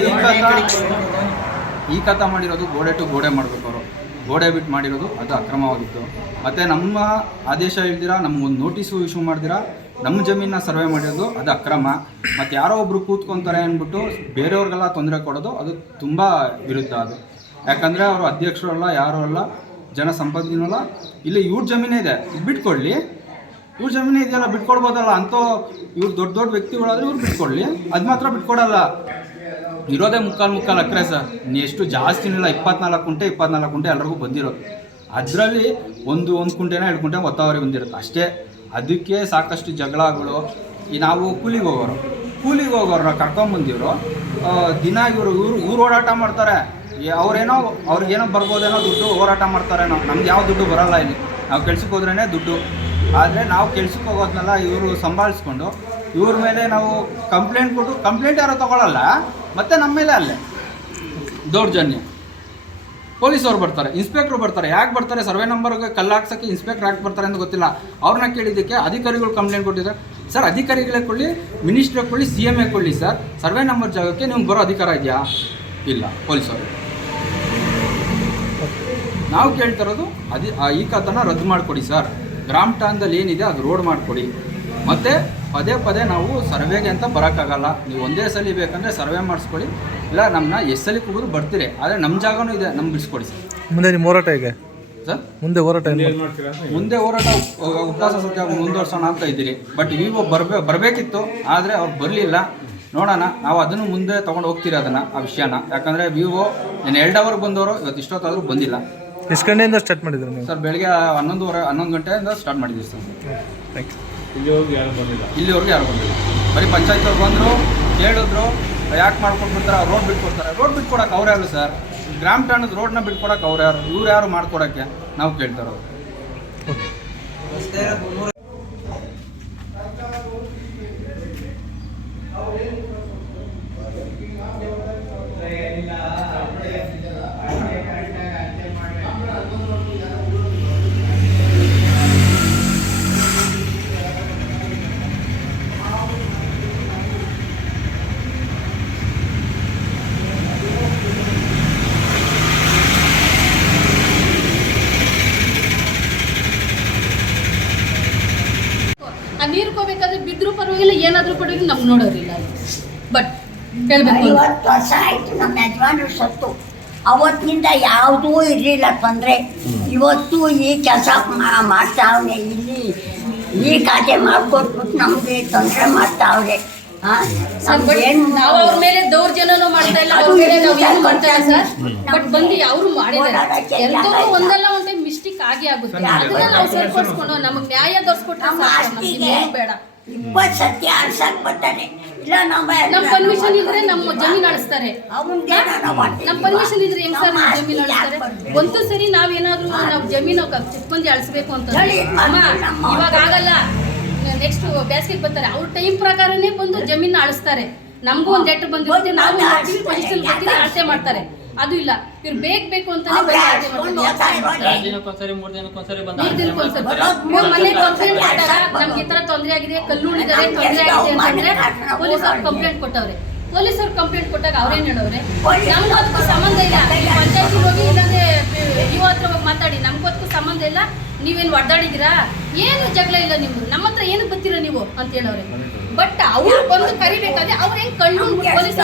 ಈ ಕಥ ಮಾಡಿರೋದು ಗೋಡೆ ಟು ಗೋಡೆ ಮಾಡಬೇಕು, ಅವರು ಗೋಡೆ ಬಿಟ್ಟು ಮಾಡಿರೋದು ಅದು ಅಕ್ರಮವಾಗಿತ್ತು. ಮತ್ತು ನಮ್ಮ ಆದೇಶ ಇಲ್ದಿರ ನಮಗೊಂದು ನೋಟಿಸು ಇಶ್ಯೂ ಮಾಡ್ದಿರ ನಮ್ಮ ಜಮೀನನ್ನ ಸರ್ವೆ ಮಾಡಿರೋದು ಅದು ಅಕ್ರಮ. ಮತ್ತು ಯಾರೋ ಒಬ್ಬರು ಕೂತ್ಕೊತಾರೆ ಅಂದ್ಬಿಟ್ಟು ಬೇರೆಯವ್ರಿಗೆಲ್ಲ ತೊಂದರೆ ಕೊಡೋದು ಅದು ತುಂಬ ವಿರುದ್ಧ. ಅದು ಯಾಕಂದರೆ ಅವರು ಅಧ್ಯಕ್ಷರು ಅಲ್ಲ, ಯಾರೂ ಅಲ್ಲ, ಜನ ಸಂಪತ್ತಿನೂ ಅಲ್ಲ. ಇಲ್ಲಿ ಇವ್ರ ಜಮೀನೇ ಇದೆ, ಇದು ಬಿಟ್ಕೊಡ್ಲಿ. ಇವ್ರ ಜಮೀನೇ ಇದೆಯಲ್ಲ, ಬಿಟ್ಕೊಡ್ಬೋದಲ್ಲ. ಅಂತೂ ಇವ್ರು ದೊಡ್ಡ ದೊಡ್ಡ ವ್ಯಕ್ತಿಗಳಾದರೆ ಇವ್ರು ಬಿಟ್ಕೊಡ್ಲಿ, ಅದು ಮಾತ್ರ ಬಿಟ್ಕೊಡಲ್ಲ. ಇರೋದೇ ಮುಕ್ಕಾಲು ಎಕರೆ ಸರ್, ಎಷ್ಟು ಜಾಸ್ತಿನಿಲ್ಲ. 24 ಕುಂಟೆ ಎಲ್ಲರಿಗೂ ಬಂದಿರೋದು. ಅದರಲ್ಲಿ ಒಂದು ಕುಂಟೆನ 2 ಕುಂಟೆ ಒತ್ತಾವರಿ ಬಂದಿರುತ್ತೆ ಅಷ್ಟೇ. ಅದಕ್ಕೆ ಸಾಕಷ್ಟು ಜಗಳಗಳು. ಈ ನಾವು ಕೂಲಿಗೆ ಹೋಗೋರು ಕರ್ಕೊಂಬಂದಿವರು ದಿನ ಇವರು ಓಡಾಟ ಮಾಡ್ತಾರೆ. ಅವ್ರಿಗೇನೋ ಬರ್ಬೋದೇನೋ ದುಡ್ಡು ಹೋರಾಟ ಮಾಡ್ತಾರೇನೋ. ನಮ್ಗೆ ಯಾವ ದುಡ್ಡು ಬರೋಲ್ಲ ಇಲ್ಲಿ, ನಾವು ಕೆಲ್ಸಕ್ಕೆ ಹೋದ್ರೇ ದುಡ್ಡು. ಆದರೆ ನಾವು ಕೆಲ್ಸಕ್ಕೆ ಹೋಗೋದನ್ನೆಲ್ಲ ಇವರು ಸಂಭಾಳಿಸ್ಕೊಂಡು ಇವ್ರ ಮೇಲೆ ನಾವು ಕಂಪ್ಲೇಂಟ್ ಕೊಟ್ಟು ಕಂಪ್ಲೇಂಟ್ ಯಾರೋ ತೊಗೊಳ್ಳಲ್ಲ, ಮತ್ತು ನಮ್ಮ ಮೇಲೆ ಅಲ್ಲೇ ದೌರ್ಜನ್ಯ. ಪೊಲೀಸವ್ರು ಬರ್ತಾರೆ, ಇನ್ಸ್ಪೆಕ್ಟ್ರು ಬರ್ತಾರೆ. ಯಾಕೆ ಬರ್ತಾರೆ? ಸರ್ವೆ ನಂಬರ್ಗೆ ಕಲ್ಲು ಹಾಕ್ಸೋಕ್ಕೆ ಇನ್ಸ್ಪೆಕ್ಟ್ರ್ ಯಾಕೆ ಬರ್ತಾರೆ ಅಂತ ಗೊತ್ತಿಲ್ಲ. ಅವ್ರನ್ನ ಕೇಳಿದ್ದಕ್ಕೆ ಅಧಿಕಾರಿಗಳು ಕಂಪ್ಲೇಂಟ್ ಕೊಟ್ಟಿದ್ದಾರೆ. ಸರ್ ಅಧಿಕಾರಿಗಳೇ ಕೊಡಲಿ, ಮಿನಿಸ್ಟ್ರಿಗೆ ಕೊಡಲಿ, CM ಕೊಡಲಿ ಸರ್, ಸರ್ವೆ ನಂಬರ್ ಜಾಗಕ್ಕೆ ನಿಮ್ಗೆ ಬರೋ ಅಧಿಕಾರ ಇದೆಯಾ? ಇಲ್ಲ. ಪೊಲೀಸವರು ನಾವು ಕೇಳ್ತಿರೋದು ಈ ಕಥನ ರದ್ದು ಮಾಡಿಕೊಡಿ ಸರ್. ಗ್ರಾಮ ಠಾಣದಲ್ಲಿ ಏನಿದೆ ಅದು ರೋಡ್ ಮಾಡಿಕೊಡಿ. ಮತ್ತು ಪದೇ ನಾವು ಸರ್ವೆಗೆ ಅಂತ ಬರೋಕ್ಕಾಗಲ್ಲ. ನೀವು ಒಂದೇ ಸಲ ಬೇಕಂದರೆ ಸರ್ವೆ ಮಾಡಿಸ್ಕೊಳ್ಳಿ, ಇಲ್ಲ ನಮ್ಮನ್ನ ಎಷ್ಟು ಸಲ ಕೂಗೋದು ಬರ್ತೀರಿ. ಆದರೆ ನಮ್ಮ ಜಾಗನೂ ಇದೆ, ನಮ್ಗೆ ಬಿಡಿಸ್ಕೊಡಿ ಸರ್. ಮುಂದೆ ನಿಮ್ಮ ಹೋರಾಟ ಹೇಗೆ ಸರ್? ಮುಂದೆ ಹೋರಾಟ ಉಪವಾಸ ಸತ್ಯ ಮುಂದುವರ್ಸೋಣ ಅಂತ ಇದ್ದೀರಿ. ಬಟ್ ವಿವೋ ಬರಬೇಕಿತ್ತು, ಆದರೆ ಅವ್ರು ಬರಲಿಲ್ಲ. ನೋಡೋಣ, ನಾವು ಅದನ್ನು ಮುಂದೆ ತೊಗೊಂಡು ಹೋಗ್ತೀರಿ ಅದನ್ನು, ಆ ವಿಷಯನ. ಯಾಕಂದರೆ ವಿವೋ 2 ಅವರ್ಗೆ ಬಂದವರು, ಇವತ್ತು ಇಷ್ಟೊತ್ತಾದರೂ ಬಂದಿಲ್ಲ. ಎಷ್ಟು ಗಂಟೆಯಿಂದ ಸ್ಟಾರ್ಟ್ ಮಾಡಿದ್ರು ನೀವು? ಸರ್ ಬೆಳಗ್ಗೆ 11 ಗಂಟೆಯಿಂದ ಸ್ಟಾರ್ಟ್ ಮಾಡಿದ್ದೀವಿ ಸರ್. Thank you. ಇಲ್ಲಿವರೆಗೂ ಯಾರು ಬಂದಿಲ್ಲ. ಬರೀ ಪಂಚಾಯತ್ ಅವ್ರು ಬಂದರು, ಹೇಳಿದ್ರು ಯಾಕೆ ಮಾಡ್ಕೊಟ್ಬಿಡ್ತಾರೆ, ರೋಡ್ ಬಿಟ್ಕೊಡ್ತಾರೆ. ರೋಡ್ ಬಿಟ್ಕೊಡಕ್ಕೆ ಅವ್ರು ಯಾರು ಸರ್? ಗ್ರಾಮ ಠಾಣದ ರೋಡ್ನ ಬಿಟ್ಕೊಡಕ್ಕೆ ಅವ್ರು ಯಾರು? ಇವ್ರು ಯಾರು ಮಾಡ್ಕೊಡೋಕ್ಕೆ? ನಾವು ಕೇಳ್ತಾರೋದು. ಆ ನೀರು ಹೋಗ್ಬೇಕಾದ್ರೆ ಬಿದ್ದರೂ ಪರವಾಗಿಲ್ಲ, ಏನಾದರೂ ಪರವಾಗಿಲ್ಲ, ನಮ್ಗೆ ನೋಡೋರಿಲ್ಲ. ಬಟ್ ಹೇಳ್ಬೇಕು 50 ವರ್ಷ ಆಯಿತು ನಮ್ಮ ಯಜಮಾನರು ಸತ್ತು. ಅವತ್ತಿನಿಂದ ಯಾವುದೂ ಇರಲಿಲ್ಲ ತೊಂದರೆ. ಇವತ್ತು ಈ ಕೆಲಸ ಮಾಡ್ತಾವ್ರೆ, ಇಲ್ಲಿ ಈ ಖಾತೆ ಮಾಡಿಕೊಟ್ಬಿಟ್ಟು ನಮಗೆ ತೊಂದರೆ ಮಾಡ್ತಾವ್ರೆ. ನಾವು ಅವ್ರ ಮೇಲೆ ದೌರ್ಜನ್ಯನೂ ಮಾಡ್ತಾ ಇಲ್ಲ, ಅವ್ರ ಮೇಲೆ ನಾವು ಏನು ಮಾಡ್ತಾ ಇಲ್ಲ ಸರ್. ಬಟ್ ಬಂದು ಅವರು ಮಾಡಿದ್ದಾರೆ. ಎಲ್ಲರೂ ಒಂದಲ್ಲ ಒಂದು ಟೈಮ್ ಮಿಸ್ಟೇಕ್ ಆಗುತ್ತೆ. ಅದನ್ನ ನಾವು ಸರಿಪಡಿಸ್ಕೊಂಡು ನಮಗೆ ನ್ಯಾಯ ದೊರಸ್ಕೊಟ್ರೆ ಬೇಡ. 20 ಸತಿ ಆಡ್ಸಕ್ ಬರ್ತಾರೆ. ಇಲ್ಲ ನಮ್ಮ ಪರ್ಮಿಷನ್ ಇದ್ರೆ ನಮ್ಮ ಜಮೀನು ಅಳಿಸ್ತಾರೆ. ನಮ್ಮ ಪರ್ಮಿಷನ್ ಇದ್ರೆ ಹೆಂಗ್ ಸರ್ ನಮ್ಮ ಜಮೀನು ಅಳಿಸ್ತಾರೆ? ಒಂದು ಸರಿ ನಾವೇನಾದ್ರೂ ನಾವು ಜಮೀನು ಚಿಕ್ಕಮಂದಿ ಅಳಿಸ್ಬೇಕು ಅಂತ ಇವಾಗ ಆಗಲ್ಲ. ನೆಕ್ಸ್ಟ್ ಬೇಸಿಗೆಗೆ ಬರ್ತಾರೆ, ಅವ್ರ ಟೈಮ್ ಪ್ರಕಾರನೇ ಬಂದು ಜಮೀನ ಅಳಿಸ್ತಾರೆ. ನಮಗೂ ಒಂದು ಲೆಟರ್ ಬಂದಿರುತ್ತೆ, ನಾವು ಪೊಸಿಷನ್ ಬರ್ತೀವಿ, ಅಳತೆ ಮಾಡ್ತಾರೆ. ಅದು ಇಲ್ಲ, ಇವ್ರು ಬೇಕು ಅಂತಾನೆ ಮನೆ ಕಂಪ್ಲೇಂಟ್ ಕೊಟ್ಟಾಗ ನಮ್ಗೆ ಈ ತರ ತೊಂದರೆ ಆಗಿದೆ, ಕಲ್ಲುಳಿದ್ದಾರೆ, ತೊಂದರೆ ಆಗಿದೆ ಅಂತಂದ್ರೆ ಪೊಲೀಸವ್ರು ಕಂಪ್ಲೇಂಟ್ ಕೊಟ್ಟವ್ರೆ. ಪೊಲೀಸವ್ರು ಕಂಪ್ಲೇಂಟ್ ಕೊಟ್ಟಾಗ ಅವ್ರೇನ್ ಹೇಳವ್ರೆ, ನಮ್ಗೂ ಅದಕ್ಕೂ ಸಂಬಂಧ ಇಲ್ಲ, ಪಂಚಾಯತಿಗೆ ಹೋಗಿ ಇಲ್ಲಾಂದ್ರೆ ಇವ ಹತ್ರ ಹೋಗಿ ಮಾತಾಡಿ, ನಮ್ಗೂ ಅದಕ್ಕೂ ಸಂಬಂಧ ಇಲ್ಲ, ನೀವೇನು ಒಡ್ಡಾಡಿದ್ದೀರಾ, ಏನು ಜಗಳ ಇಲ್ಲ, ನಿಮ್ದು ನಮ್ಮ ಹತ್ರ ಏನು ಗೊತ್ತಿರ ನೀವು ಅಂತ ಹೇಳವ್ರೆ. ಬಟ್ ಅವ್ರು ಬಂದು ಕರಿಬೇಕಾದ್ರೆ ಅವ್ರು ಹೆಂಗ್ ಕಲ್ಲು ಪೊಲೀಸ್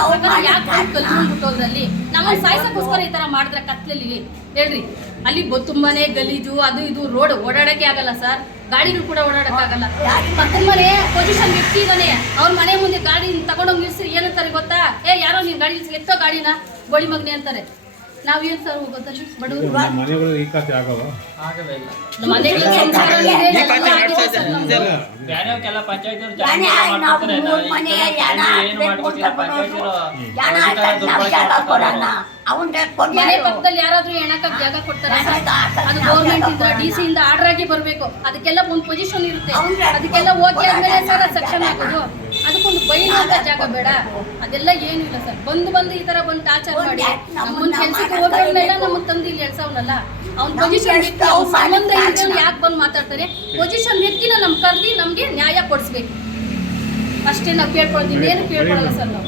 ಯಾಕೆ ಕಲ್ಲು ಬಿಟ್ಟೋದ್ರಲ್ಲಿ ನಮ್ಮನ್ನು ಸಾಯಿಸೋಕ್ಕೋಸ್ಕರ ಈ ತರ ಮಾಡಿದ್ರೆ ಕತ್ಲಲ್ಲಿ ಹೇಳ್ರಿ. ಅಲ್ಲಿ ತುಂಬಾನೇ ಗಲೀಜು, ಅದು ಇದು, ರೋಡ್ ಓಡಾಡಕ್ಕೆ ಆಗಲ್ಲ ಸರ್, ಗಾಡಿಗಳು ಕೂಡ ಓಡಾಡಕ್ಕಾಗಲ್ಲ. ಪಕ್ಕದ ಮನೆ ಪೊಸಿಷನ್ ವ್ಯಕ್ತಿ ಇದ್ದಾನೆ, ಅವ್ರ ಮನೆ ಮುಂದೆ ಗಾಡಿ ತಗೊಂಡೋಗಿ ನಿಲ್ಸಿ ಏನಂತಾರೆ ಗೊತ್ತಾ? ಯಾರೋ ನೀನ್ ಗಾಡಿ ಎತ್ತೋ ಗಾಡಿನ ಗೋಳಿ ಮಗನೆ ಅಂತಾರೆ. ನಾವೇನು ಸರ್ ಹೋಗೋದಲ್ಲಿ ಬಡವರು ಮನೆಗಳು ಈ ಖಾತೆ ಆಗವ ಮನೆಗಳ ಸಂಸಾರ ಇದೆ, ಎಲ್ಲ ಆಗಿದೆ ಸರ್ ನಮ್ದು. ಬ್ಯಾರೆವ್ಕೆಲ್ಲ ಪಂಚಾಯತಿಯವ್ರು ಯಾನೇ ಜಾಗ ನಾವು ಮಾಡ್ಕೊತಾರೆ. ಮೂರ್ ಮನೆ ಯಾನ ಏನು ಮಾಡ್ಕೊಟ್ಟಿಲ್ಲ ಪಂಚಾಯತಿಯವರು. ಯಾನ ನಾವು ಜಾಗ ಕೊಡೋಣ ಅವನ್ ಮನೆ ಪಕ್ಕದಲ್ಲಿ ಯಾರಾದ್ರೂ ಹೆಣಕಕ್ಕೆ ಜಾಗ ಕೊಡ್ತಾರೆ ಸರ್? ಅದು ಗೌರ್ಮೆಂಟ್ ಇಂದ DC ಇಂದ ಆರ್ಡರ್ ಆಗಿ ಬರಬೇಕು. ಅದಕ್ಕೆಲ್ಲ ಒಂದು ಪೊಸಿಷನ್ ಇರುತ್ತೆ. ಅದಕ್ಕೆಲ್ಲ ಓಕೆ ಆದ್ಮೇಲೆ ಸರ್ ಸೆಕ್ಷನ್ ಆಗೋದು. ಅದಕ್ಕೊಂದು ಬೈಯುವಂತ ಜಾಗ ಬೇಡ. ಅದೆಲ್ಲ ಏನಿಲ್ಲ ಸರ್. ಬಂದು ಈ ತರ ಬಂದು ಟಾರ್ಚರ್ ಮಾಡಿ ನಮ್ಮನ್ನ ಕೆಲ್ಸಕ್ಕೆ ಹೋಗೋರ್ನೆಲ್ಲ ನಮ್ಮನ್ನ ತಂದು ಇಲ್ಲಿ ಎಳ್ಸವ್ನಲ್ಲ. ಅವ್ನ ಪೊಸಿಷನ್ ವ್ಯಕ್ತಿ ಅವ್ನ ಸಂಬಂಧ ಇದ್ರೆ ಯಾಕೆ ಬಂದು ಮಾತಾಡ್ತಾರೆ? ಪೊಸಿಷನ್ ವ್ಯಕ್ತಿನ ನಮ್ ಕರ್ದಿ ನಮ್ಗೆ ನ್ಯಾಯ ಕೊಡಿಸ್ಬೇಕು ಅಷ್ಟೇ ನಾವು ಕೇಳ್ಕೊಳ್ತೀವಿ. ಏನು ಕೇಳ್ಕೊಳಲ್ಲ ಸರ್ ನಾವು.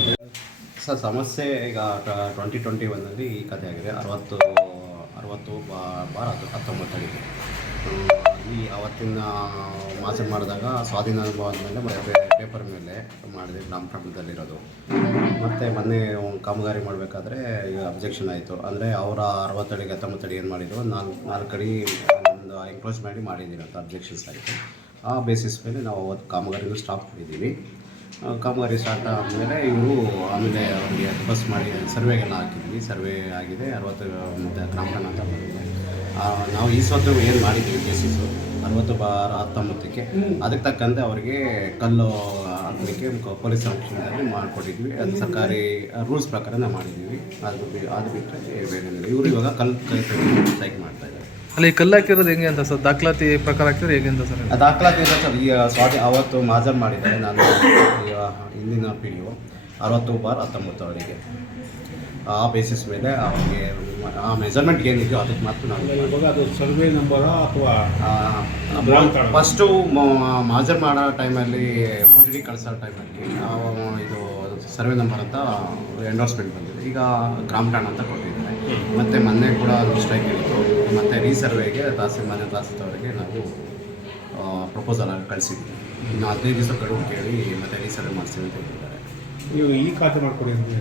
ಸರ್ ಸಮಸ್ಯೆ ಈಗ 2021 ಈ ಕಥೆ ಆಗಿದೆ 60 ಬಾರ್ 19 ಅಡಿಗೆ ಈ ಅವತ್ತಿನ ಮಾಸನ್ ಮಾಡಿದಾಗ ಸ್ವಾಧೀನ ಅನುಭವ ಮೇಲೆ ಪೇಪರ್ ಮೇಲೆ ಮಾಡಿದೆ ಗ್ರಾಮ ಪ್ರಬಂಧದಲ್ಲಿರೋದು. ಮತ್ತು ಮೊನ್ನೆ ಕಾಮಗಾರಿ ಮಾಡಬೇಕಾದ್ರೆ ಈಗ ಅಬ್ಜೆಕ್ಷನ್ ಆಯಿತು. ಅಂದರೆ ಅವರ 60 ಅಡಿಗೆ 19 ಅಡಿ ಏನು ಮಾಡಿದ್ರು 4 ಅಡಿ ಒಂದು ಎಂಕ್ರೋಚ್ ಮಾಡಿದ್ದೀವಿ ಅಂತ ಅಬ್ಜೆಕ್ಷನ್ಸ್ ಆಯಿತು. ಆ ಬೇಸಿಸ್ ಮೇಲೆ ನಾವು ಅವತ್ತು ಕಾಮಗಾರಿನೂ ಸ್ಟಾಪ್ ಮಾಡಿದ್ದೀವಿ. ಕಾಮಗಾರಿ ಸ್ಟಾರ್ಟ್ ಆದಮೇಲೆ ಇವರು ಆಮೇಲೆ ಅವರಿಗೆ ಬಸ್ ಮಾಡಿ ಸರ್ವೆಗೆಲ್ಲ ಹಾಕಿದ್ವಿ. ಸರ್ವೆ ಆಗಿದೆ 60 ಮತ್ತು ಗ್ರಾಮಠಾಣ ಅಂತ ಬಂದಿದೆ. ನಾವು ಈ ಸತ್ತು ಏನು ಮಾಡಿದ್ದೀವಿ ಕೇಸಸ್ಸು 60 ಬಾರ್ 19ಕ್ಕೆ ಅದಕ್ಕೆ ತಕ್ಕಂತೆ ಅವರಿಗೆ ಕಲ್ಲು ಹಾಕಲಿಕ್ಕೆ ಪೊಲೀಸ್ ಸಂರಕ್ಷಣೆಯಲ್ಲಿ ಮಾಡಿಕೊಟ್ಟಿದ್ವಿ. ಅದು ಸರ್ಕಾರಿ ರೂಲ್ಸ್ ಪ್ರಕಾರ ನಾವು ಮಾಡಿದ್ದೀವಿ. ಅದು ಬಿಟ್ಟರೆ ಬೇರೆ ಇವರು ಇವಾಗ ಕಲ್ಲು ಸ್ಟ್ರೈಕ್ ಮಾಡ್ತಾಯಿದ್ದಾರೆ. ಅಲ್ಲಿ ಕಲ್ಲು ಹಾಕಿರೋದು ಹೆಂಗೆ ಅಂತ ಸರ್? ದಾಖಲಾತಿ ಪ್ರಕಾರ ಹಾಕಿದ್ರೆ ಹೇಗೆ ಅಂತ ಸರ್? ದಾಖಲಾತಿ ಇಲ್ಲ ಸರ್. ಈ ಅವತ್ತು ಮಾಜರ್ ಮಾಡಿದ್ದಾರೆ ನಾನು ಹಿಂದಿನ PDO 60 ಬಾರ್ 19 ಅಡಿಗೆ ಆ ಬೇಸಿಸ್ ಮೇಲೆ ಅವರಿಗೆ ಆ ಮೆಜರ್ಮೆಂಟ್ ಏನಿದೆಯೋ ಅದಕ್ಕೆ ಮಾತ್ರ ನಾನು ಇವಾಗ ಅದು ಸರ್ವೆ ನಂಬರಾ ಅಥವಾ ಫಸ್ಟು ಮಾಜರ್ ಮಾಡೋ ಟೈಮಲ್ಲಿ ಮೋಸಡಿ ಕಳಿಸೋ ಟೈಮಲ್ಲಿ ಇದು ಸರ್ವೆ ನಂಬರ್ ಅಂತ ಎಂಡೋರ್ಸ್ಮೆಂಟ್ ಬಂದಿದೆ. ಈಗ ಗ್ರಾಮಠಾಣ ಅಂತ ಕೊಟ್ಟಿದ್ದಾರೆ. ಮತ್ತು ಮೊನ್ನೆ ಕೂಡ ಒಂದು ಸ್ಟ್ರೈಕ್ ಇತ್ತು. ಮತ್ತು ರೀಸರ್ವೆಗೆ ತಹಸೀಲ್ದಾರ್ವರಿಗೆ ನಾವು ಪ್ರಪೋಸಲ್ ಕಳಿಸಿದ್ವಿ. ಇನ್ನು 15 ದಿವಸ ಗಡುವು ಕೇಳಿ ಮತ್ತು ರೀಸರ್ವೆ ಮಾಡಿಸಿ ಅಂತ ಹೇಳಿದ್ದಾರೆ. ನೀವು ಈ ಖಾತೆ ಮಾಡ್ಕೊಡಿ ಅಂದರೆ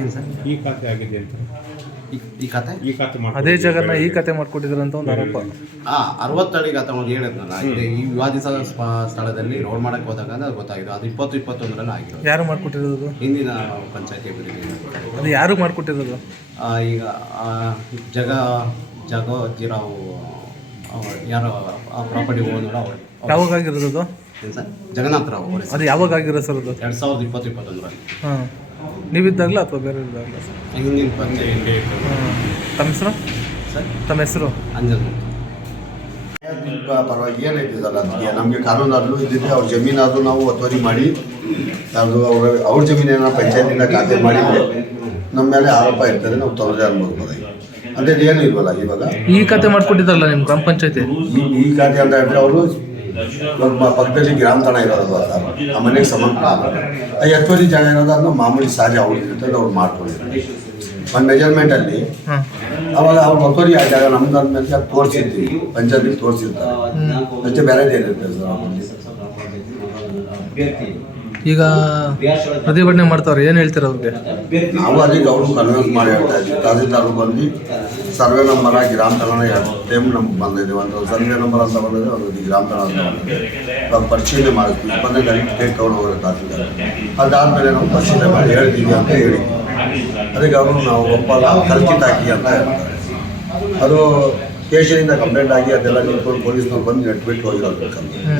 ಏನು ಸರ್ ಈ ಖಾತೆ ಆಗಿದೆ ಅಂತ ಈ ಖಾತೆ ಮಾಡಿ ಅದೇ ಜಾಗನ ಈ ಕತೆ ಮಾಡ್ಕೊಟ್ಟಿದ್ರು ಅಂತ ಒಂದು ಆರೋಪ. 60 ಅಡಿಗೆ ಅಥವಾ ಹೇಳಿದ್ನಲ್ಲ ಈ ವಿವಾದಿತ ಸ್ಥಳದಲ್ಲಿ ರೋಡ್ ಮಾಡಕ್ಕೆ ಹೋದಾಗ ಅದು ಗೊತ್ತಾಗಿದೆ. ಅದು 2021ರಲ್ಲಿ ಆಗಿರೋದು. ಯಾರು ಮಾಡ್ಕೊಟ್ಟಿರೋದು? ಹಿಂದಿನ ಪಂಚಾಯತಿ ಅಭಿವೃದ್ಧಿ ಅದು ಯಾರು ಮಾಡ್ಕೊಟ್ಟಿರೋದು? ಈಗ ಜಗಜಿರಾವ್ ಯಾರೋ ಆ ಪ್ರಾಪರ್ಟಿ ಓನರ್ ಅವರು. ಯಾವಾಗ ಆಗಿರೋದು ಅದು? ಏನು ಸರ್ ಜಗನ್ನಾಥ ರಾವ್ ಅವರು. ಅದು ಯಾವಾಗ ಆಗಿರೋ ಸರ್ ಅದು? 2020-21ರಲ್ಲಿ. ಹಾಂ, ನೀವಿದ್ದಾಗಲ ಅಥವಾ ಬೇರೆ ಇದ್ದಾಗಲ ಸರ್? ಹಿಂದಿನ ಪಂಚಾಯತಿ. ತಮ್ಮ ಹೆಸರು ಸರ್ ತಮ್ಮ ಹೆಸರು? ಅಂಜಲ್. ಪರವಾಗಿ ಏನೈತೆ ಸರ್ ಅದಕ್ಕೆ ನಮಗೆ ಕಾನೂನಾದರೂ ಇದ್ದಿದ್ದೆ ಅವ್ರ ಜಮೀನಾದರೂ ನಾವು ಒತ್ತುವರಿ ಮಾಡಿ ಅದು ಅವ್ರ ಜಮೀನೇನ ಪಂಚಾಯತಿಂದ ಖಾತೆ ಮಾಡಿದರೆ ನಮ್ಮ ಮೇಲೆ ಆರೋಪ ಇರ್ತದೆ. ನಾವು ತೊಂದರೆ ಅನ್ಬೋದ್ಬೋದು. ಅದೇ ಏನು ಇಲ್ವಲ್ಲ ಇವಾಗ ಈ ಖಾತೆ ಮಾಡ್ಕೊಟ್ಟಿದ್ದಾರಲ್ಲ ನಿಮ್ಮ ಗ್ರಾಮ ಪಂಚಾಯತಿ? ಈ ಖಾತೆ ಅಂತ ಹೇಳಿದ್ರೆ ಅವರು ಪಕ್ಕದಲ್ಲಿ ಗ್ರಾಮಠಾಣ ಇರೋದಲ್ವ ಸರ್, ಆ ಮನೆಗೆ ಸಂಬಂಧ ಆ ಎತ್ತುವರಿ ಜಾಗ ಇರೋದು ಅದನ್ನ ಮಾಮೂಲಿ ಸಾರಿ ಅವ್ರು ಇರ್ತದೆ, ಅವ್ರು ಮಾಡ್ಕೊಂಡಿರ್ತಾರೆ. ಒಂದು ಮೆಜರ್ಮೆಂಟಲ್ಲಿ ಅವಾಗ ಅವ್ರು ಒತ್ತುವರಿ ಆ ಜಾಗ ನಮ್ದು ಅಂದ್ಮೇಲೆ ಅದು ತೋರಿಸಿರ್ತೀವಿ, ಪಂಚಾಯತಿಗೆ ತೋರಿಸಿರ್ತಾರೆ ಅಷ್ಟೇ. ಬೇರೆದೇನಿರ್ತದೆ ಸರ್. ಈಗ ಪ್ರತಿಭಟನೆ ಮಾಡ್ತಾವ್ರೆ, ಏನು ಹೇಳ್ತೀರ ಅವ್ರಿಗೆ? ನಾವು ಅದಕ್ಕೆ ಅವ್ರು ಕನ್ವಿನ್ಸ್ ಮಾಡಿ ಹೇಳ್ತಾ ಇದ್ವಿ. ತಹಸೀಲ್ದಾರ್ ಬಂದು ಸರ್ವೆ ನಂಬರ ಗ್ರಾಮಠಾಣ 2 ಟೈಮ್ ನಮ್ಗೆ ಬಂದಿದೆ. ಒಂದು ಸರ್ವೆ ನಂಬರ್ ಅಂತ ಬಂದಿದೆ, ಒಂದು ಗ್ರಾಮಠಾಣ ಅಂತ ಬಂದಿದೆ. ಇವಾಗ ಪರಿಶೀಲನೆ ಮಾಡಿದ್ವಿ. 25 ತಾರೀಕು ತೊಗೊಂಡು ಹೋಗೋದು ತಹಸೀಲ್ದಾರ್. ಅದಾದಮೇಲೆ ನಾವು ಪರಿಶೀಲನೆ ಮಾಡಿ ಹೇಳ್ತೀವಿ ಅಂತ ಹೇಳಿ ಅದಕ್ಕೆ ಅವರು ನಾವು ಒಪ್ಪಲ್ಲ ಕಲ್ಕಿತ್ ಹಾಕಿ ಅಂತ ಹೇಳ್ತಾರೆ. ಅದು ಸ್ಟೇಷನಿಂದ ಕಂಪ್ಲೇಂಟ್ ಆಗಿ ಅದೆಲ್ಲ ನಿಂತ್ಕೊಂಡು ಪೊಲೀಸ್ನವ್ರು ಬಂದು ನೆಟ್ಬಿಟ್ಟು ಹೋಗಿರೋದು.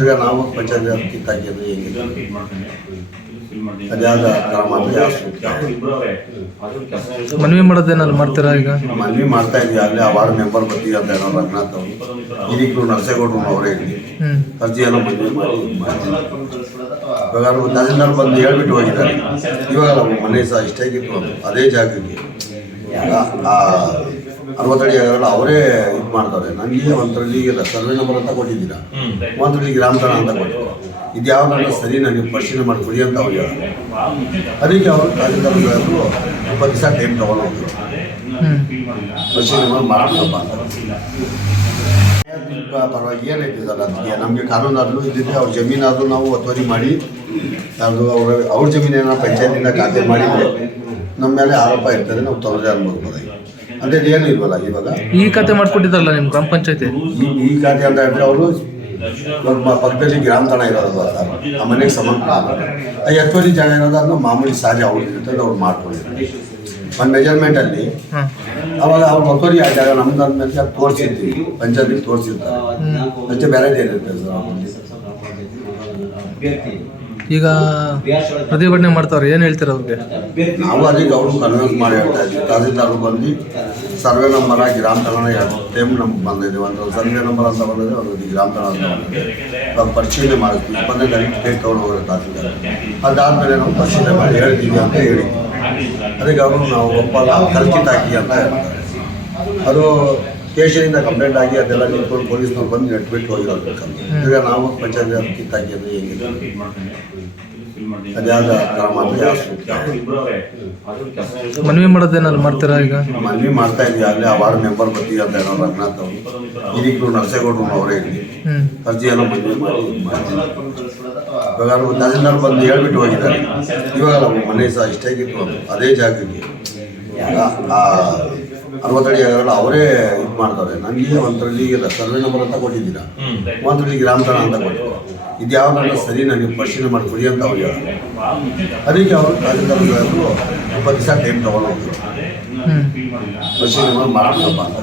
ಈಗ ನಾವು ಪಂಚಾಯತ್ ಕಿತ್ತಾಕಿ ಅಂದರೆ ಹೇಗೆ ಅದ್ಯಾದ ಕ್ರಮ ಅಂತ ಮನವಿ ಮಾಡೋದೇನಾದ್ರು ಮಾಡ್ತೀರಾ? ಈಗ ಮನವಿ ಮಾಡ್ತಾ ಇದ್ವಿ. ಆಗಲೇ ಆ ವಾರ್ಡ್ ಮೆಂಬರ್ ಬರ್ತೀವಿ ಅಂತ ಏನೋ ರಂಗನಾಥ್ ಅವರು, ಇದೀಗಲೂ ನರಸೇಗೌಡರು ಅವರೇ ಇರಲಿ ಅರ್ಜಿಯನ್ನು ಮನವಿ ಮಾಡಿ ಇವಾಗ ತಹಸೀಲ್ದಾರ್ ಬಂದು ಹೇಳ್ಬಿಟ್ಟು ಹೋಗಿದ್ದಾರೆ. ಇವಾಗ ನಾವು ಮನೆ ಸಹ ಇಷ್ಟಾಗಿತ್ತು ಅದೇ ಜಾಗಕ್ಕೆ 60 ಅಡಿ ಆಗಲ್ಲ ಅವರೇ ಇದು ಮಾಡ್ತಾರೆ. ನನಗೆ ಒಂದರಲ್ಲಿ ಸರ್ವೆ ನಂಬರ್ ಅಂತ ಕೊಟ್ಟಿದ್ದೀರಾ, ಒಂದರಲ್ಲಿ ಗ್ರಾಮಠಾಣ ಅಂತ ಕೊಟ್ಟಿದ್ದೀರಾ, ಇದು ಯಾವ್ದನ್ನ ಸರಿ ನನಗೆ ಪರಿಶೀಲನೆ ಮಾಡಿ ಕೊಡಿ ಅಂತ ಅವ್ರು ಹೇಳಿದ್ರು. ಅದಕ್ಕೆ ಅವರು ತಹಸೀಲ್ದಾರ್ 20 ದಿವಸ ಟೈಮ್ ತೊಗೊಂಡು ಹೋದ್ರು ಪರಿಶೀಲನೆ ಮಾಡಿ ಮಾಡ್ಬೇಕಪ್ಪ ಅಂತ. ಪರವಾಗಿ ಏನೈತೆ ಸರ್ ಅದಕ್ಕೆ ನಮಗೆ ಕಾನೂನಾದರೂ ಇದ್ದಿದ್ದೆ ಅವ್ರ ಜಮೀನಾದರೂ ನಾವು ಒತ್ತುವರಿ ಮಾಡಿ ಅದು ಅವ್ರ ಜಮೀನೇನ ಪಂಚಾಯತಿಂದ ಖಾತೆ ಮಾಡಿದರೆ ನಮ್ಮ ಮೇಲೆ ಆರೋಪ ಇರ್ತದೆ. ನಾವು ತೊಂದರೆ ಅನ್ಬೋದ್ಬೋದು. ಅದೇ ಏನು ಇಲ್ವಲ್ಲ ಇವಾಗ ಈ ಖಾತೆ ಮಾಡ್ಕೊಟ್ಟಿದ್ದಾರಲ್ಲ ನಿಮ್ಮ ಗ್ರಾಮ ಪಂಚಾಯತಿ? ಈ ಖಾತೆ ಅಂತ ಹೇಳಿದ್ರೆ ಅವರು ಪಕ್ಕದಲ್ಲಿ ಗ್ರಾಮಠಾಣ ಇರೋದಲ್ವ ಸರ್, ಆ ಮನೆಗೆ ಸಂಬಂಧ ಆ ಎತ್ತುವರಿ ಜಾಗ ಇರೋದು ಅದನ್ನ ಮಾಮೂಲಿ ಸಾರಿ ಅವ್ರು ಇರ್ತದೆ, ಅವ್ರು ಮಾಡ್ಕೊಂಡಿರ್ತಾರೆ. ಒಂದು ಮೆಜರ್ಮೆಂಟಲ್ಲಿ ಹಾಂ ಅವಾಗ ಅವ್ರು ಒತ್ತುವರಿ ಆದಾಗ ನಮ್ದು ಅಂದ್ಮೇಲೆ ಅದು ತೋರಿಸಿರ್ತೀವಿ ಪಂಚಾಯತಿಗೆ ತೋರಿಸಿರ್ತಾರೆ ಅಷ್ಟೇ ಬೇರೆದೇನಿರುತ್ತೆ ಸರ್. ಈಗ ಪ್ರತಿಭಟನೆ ಮಾಡ್ತಾವ್ರೆ, ಏನು ಹೇಳ್ತೀರ ಅವ್ರಿಗೆ? ನಾವು ಅದಕ್ಕೆ ಅವ್ರು ಕನ್ವಿನ್ಸ್ ಮಾಡಿ ಹೇಳ್ತಾ ಇದ್ವಿ. ತಹಸೀಲ್ದಾರ್ರು ಬಂದು ಸರ್ವೆ ನಂಬರ ಗ್ರಾಮ ತಳನ ಎರಡು ಟೈಮ್ ನಮ್ಗೆ ಬಂದಿದೆ. ಒಂದು ಸರ್ವೆ ನಂಬರ್ ಅಂತ ಬಂದಿದೆ, ಒಂದು ಗ್ರಾಮ ತಳ ಅಂತ ಬಂದಿದೆ. ನಾವು ಪರಿಶೀಲನೆ ಮಾಡಿದ್ವಿ. 20ನೇ ತಾರೀಕು ಡೇಟ್ ತೊಗೊಂಡು ಹೋಗೋದು ತಹಸೀಲ್ದಾರ್. ಅದಾದಮೇಲೆ ನಾವು ಪರಿಶೀಲನೆ ಮಾಡಿ ಹೇಳ್ತೀವಿ ಅಂತ ಹೇಳಿದ್ವಿ. ಅದಕ್ಕೆ ಅವರು ನಾವು ಒಪ್ಪಲ್ಲ, ಕಲ್ಕಿತ್ ಹಾಕಿ ಅಂತ ಹೇಳ್ತಾರೆ. ಅದು ಸ್ಟೇಷನಿಂದ ಕಂಪ್ಲೇಂಟ್ ಆಗಿ ಅದೆಲ್ಲ ನಿಂತ್ಕೊಂಡು ಪೊಲೀಸ್ನವ್ರು ಬಂದು ನೆಟ್ಬಿಟ್ಟು ಹೋಗಿರೋದು. ಈಗ ನಾವು ಪಂಚಾಯತ್ ಕಿತ್ತಾಕಿ ಅಂದರೆ ಹೇಗಿದೆ ಅದ್ಯಾವ ಕ್ರಮ ಅಂತ ಮನವಿ ಮಾಡೋದೇನಾದ್ರು ಮಾಡ್ತೀರಾ? ಈಗ ಮನವಿ ಮಾಡ್ತಾ ಇದ್ವಿ. ಆಗಲೇ ಆ ವಾರ್ಡ್ ಮೆಂಬರ್ ಬರ್ತೀವಿ ಅಂತ ಹೇಳೋ ರಂಗನಾಥ್ ಅವರು, ಇದಕ್ಕೂ ನರಸೇಗೌಡರು ಅವರೇ ಇದ್ವಿ. ಅರ್ಜಿಯನ್ನು ಮನವಿ ಮಾಡಿ ಇವಾಗ ತಹಸೀಲ್ದಾರ್ ಬಂದು ಹೇಳ್ಬಿಟ್ಟು ಹೋಗಿದ್ದಾರೆ. ಇವಾಗ ನಮ್ಮ ಮನೆ ಸಹ ಇಷ್ಟಾಗಿತ್ತು, ಅದೇ ಜಾಗಕ್ಕೆ 60 ಅಡಿ ಆಗಲ್ಲ ಅವರೇ ಇದು ಮಾಡ್ತಾರೆ. ನನಗೆ ಒಂದರಲ್ಲಿ ಸರ್ವೆ ನಂಬರ್ ಅಂತ ಕೊಟ್ಟಿದ್ದೀರಾ, ಒಂದರಲ್ಲಿ ಗ್ರಾಮ ತಳ ಅಂತ ಕೊಟ್ಟಿದ್ದೀರಾ, ಇದು ಯಾವ್ದನ್ನ ಸರಿ ನನಗೆ ಪರಿಶೀಲನೆ ಮಾಡಿ ಕೊಡಿ ಅಂತ ಅವ್ರು ಹೇಳಿದ್ರು. ಅದಕ್ಕೆ ಅವರು ತಹಸೀಲ್ದಾರ್ಗಳು 20 ದಿವಸ ಟೈಮ್ ತೊಗೊಂಡು ಹೋಗ್ತಾರೆ, ಪರಿಶೀಲನೆ ಮಾಡಬೇಕಪ್ಪ ಅಂತ.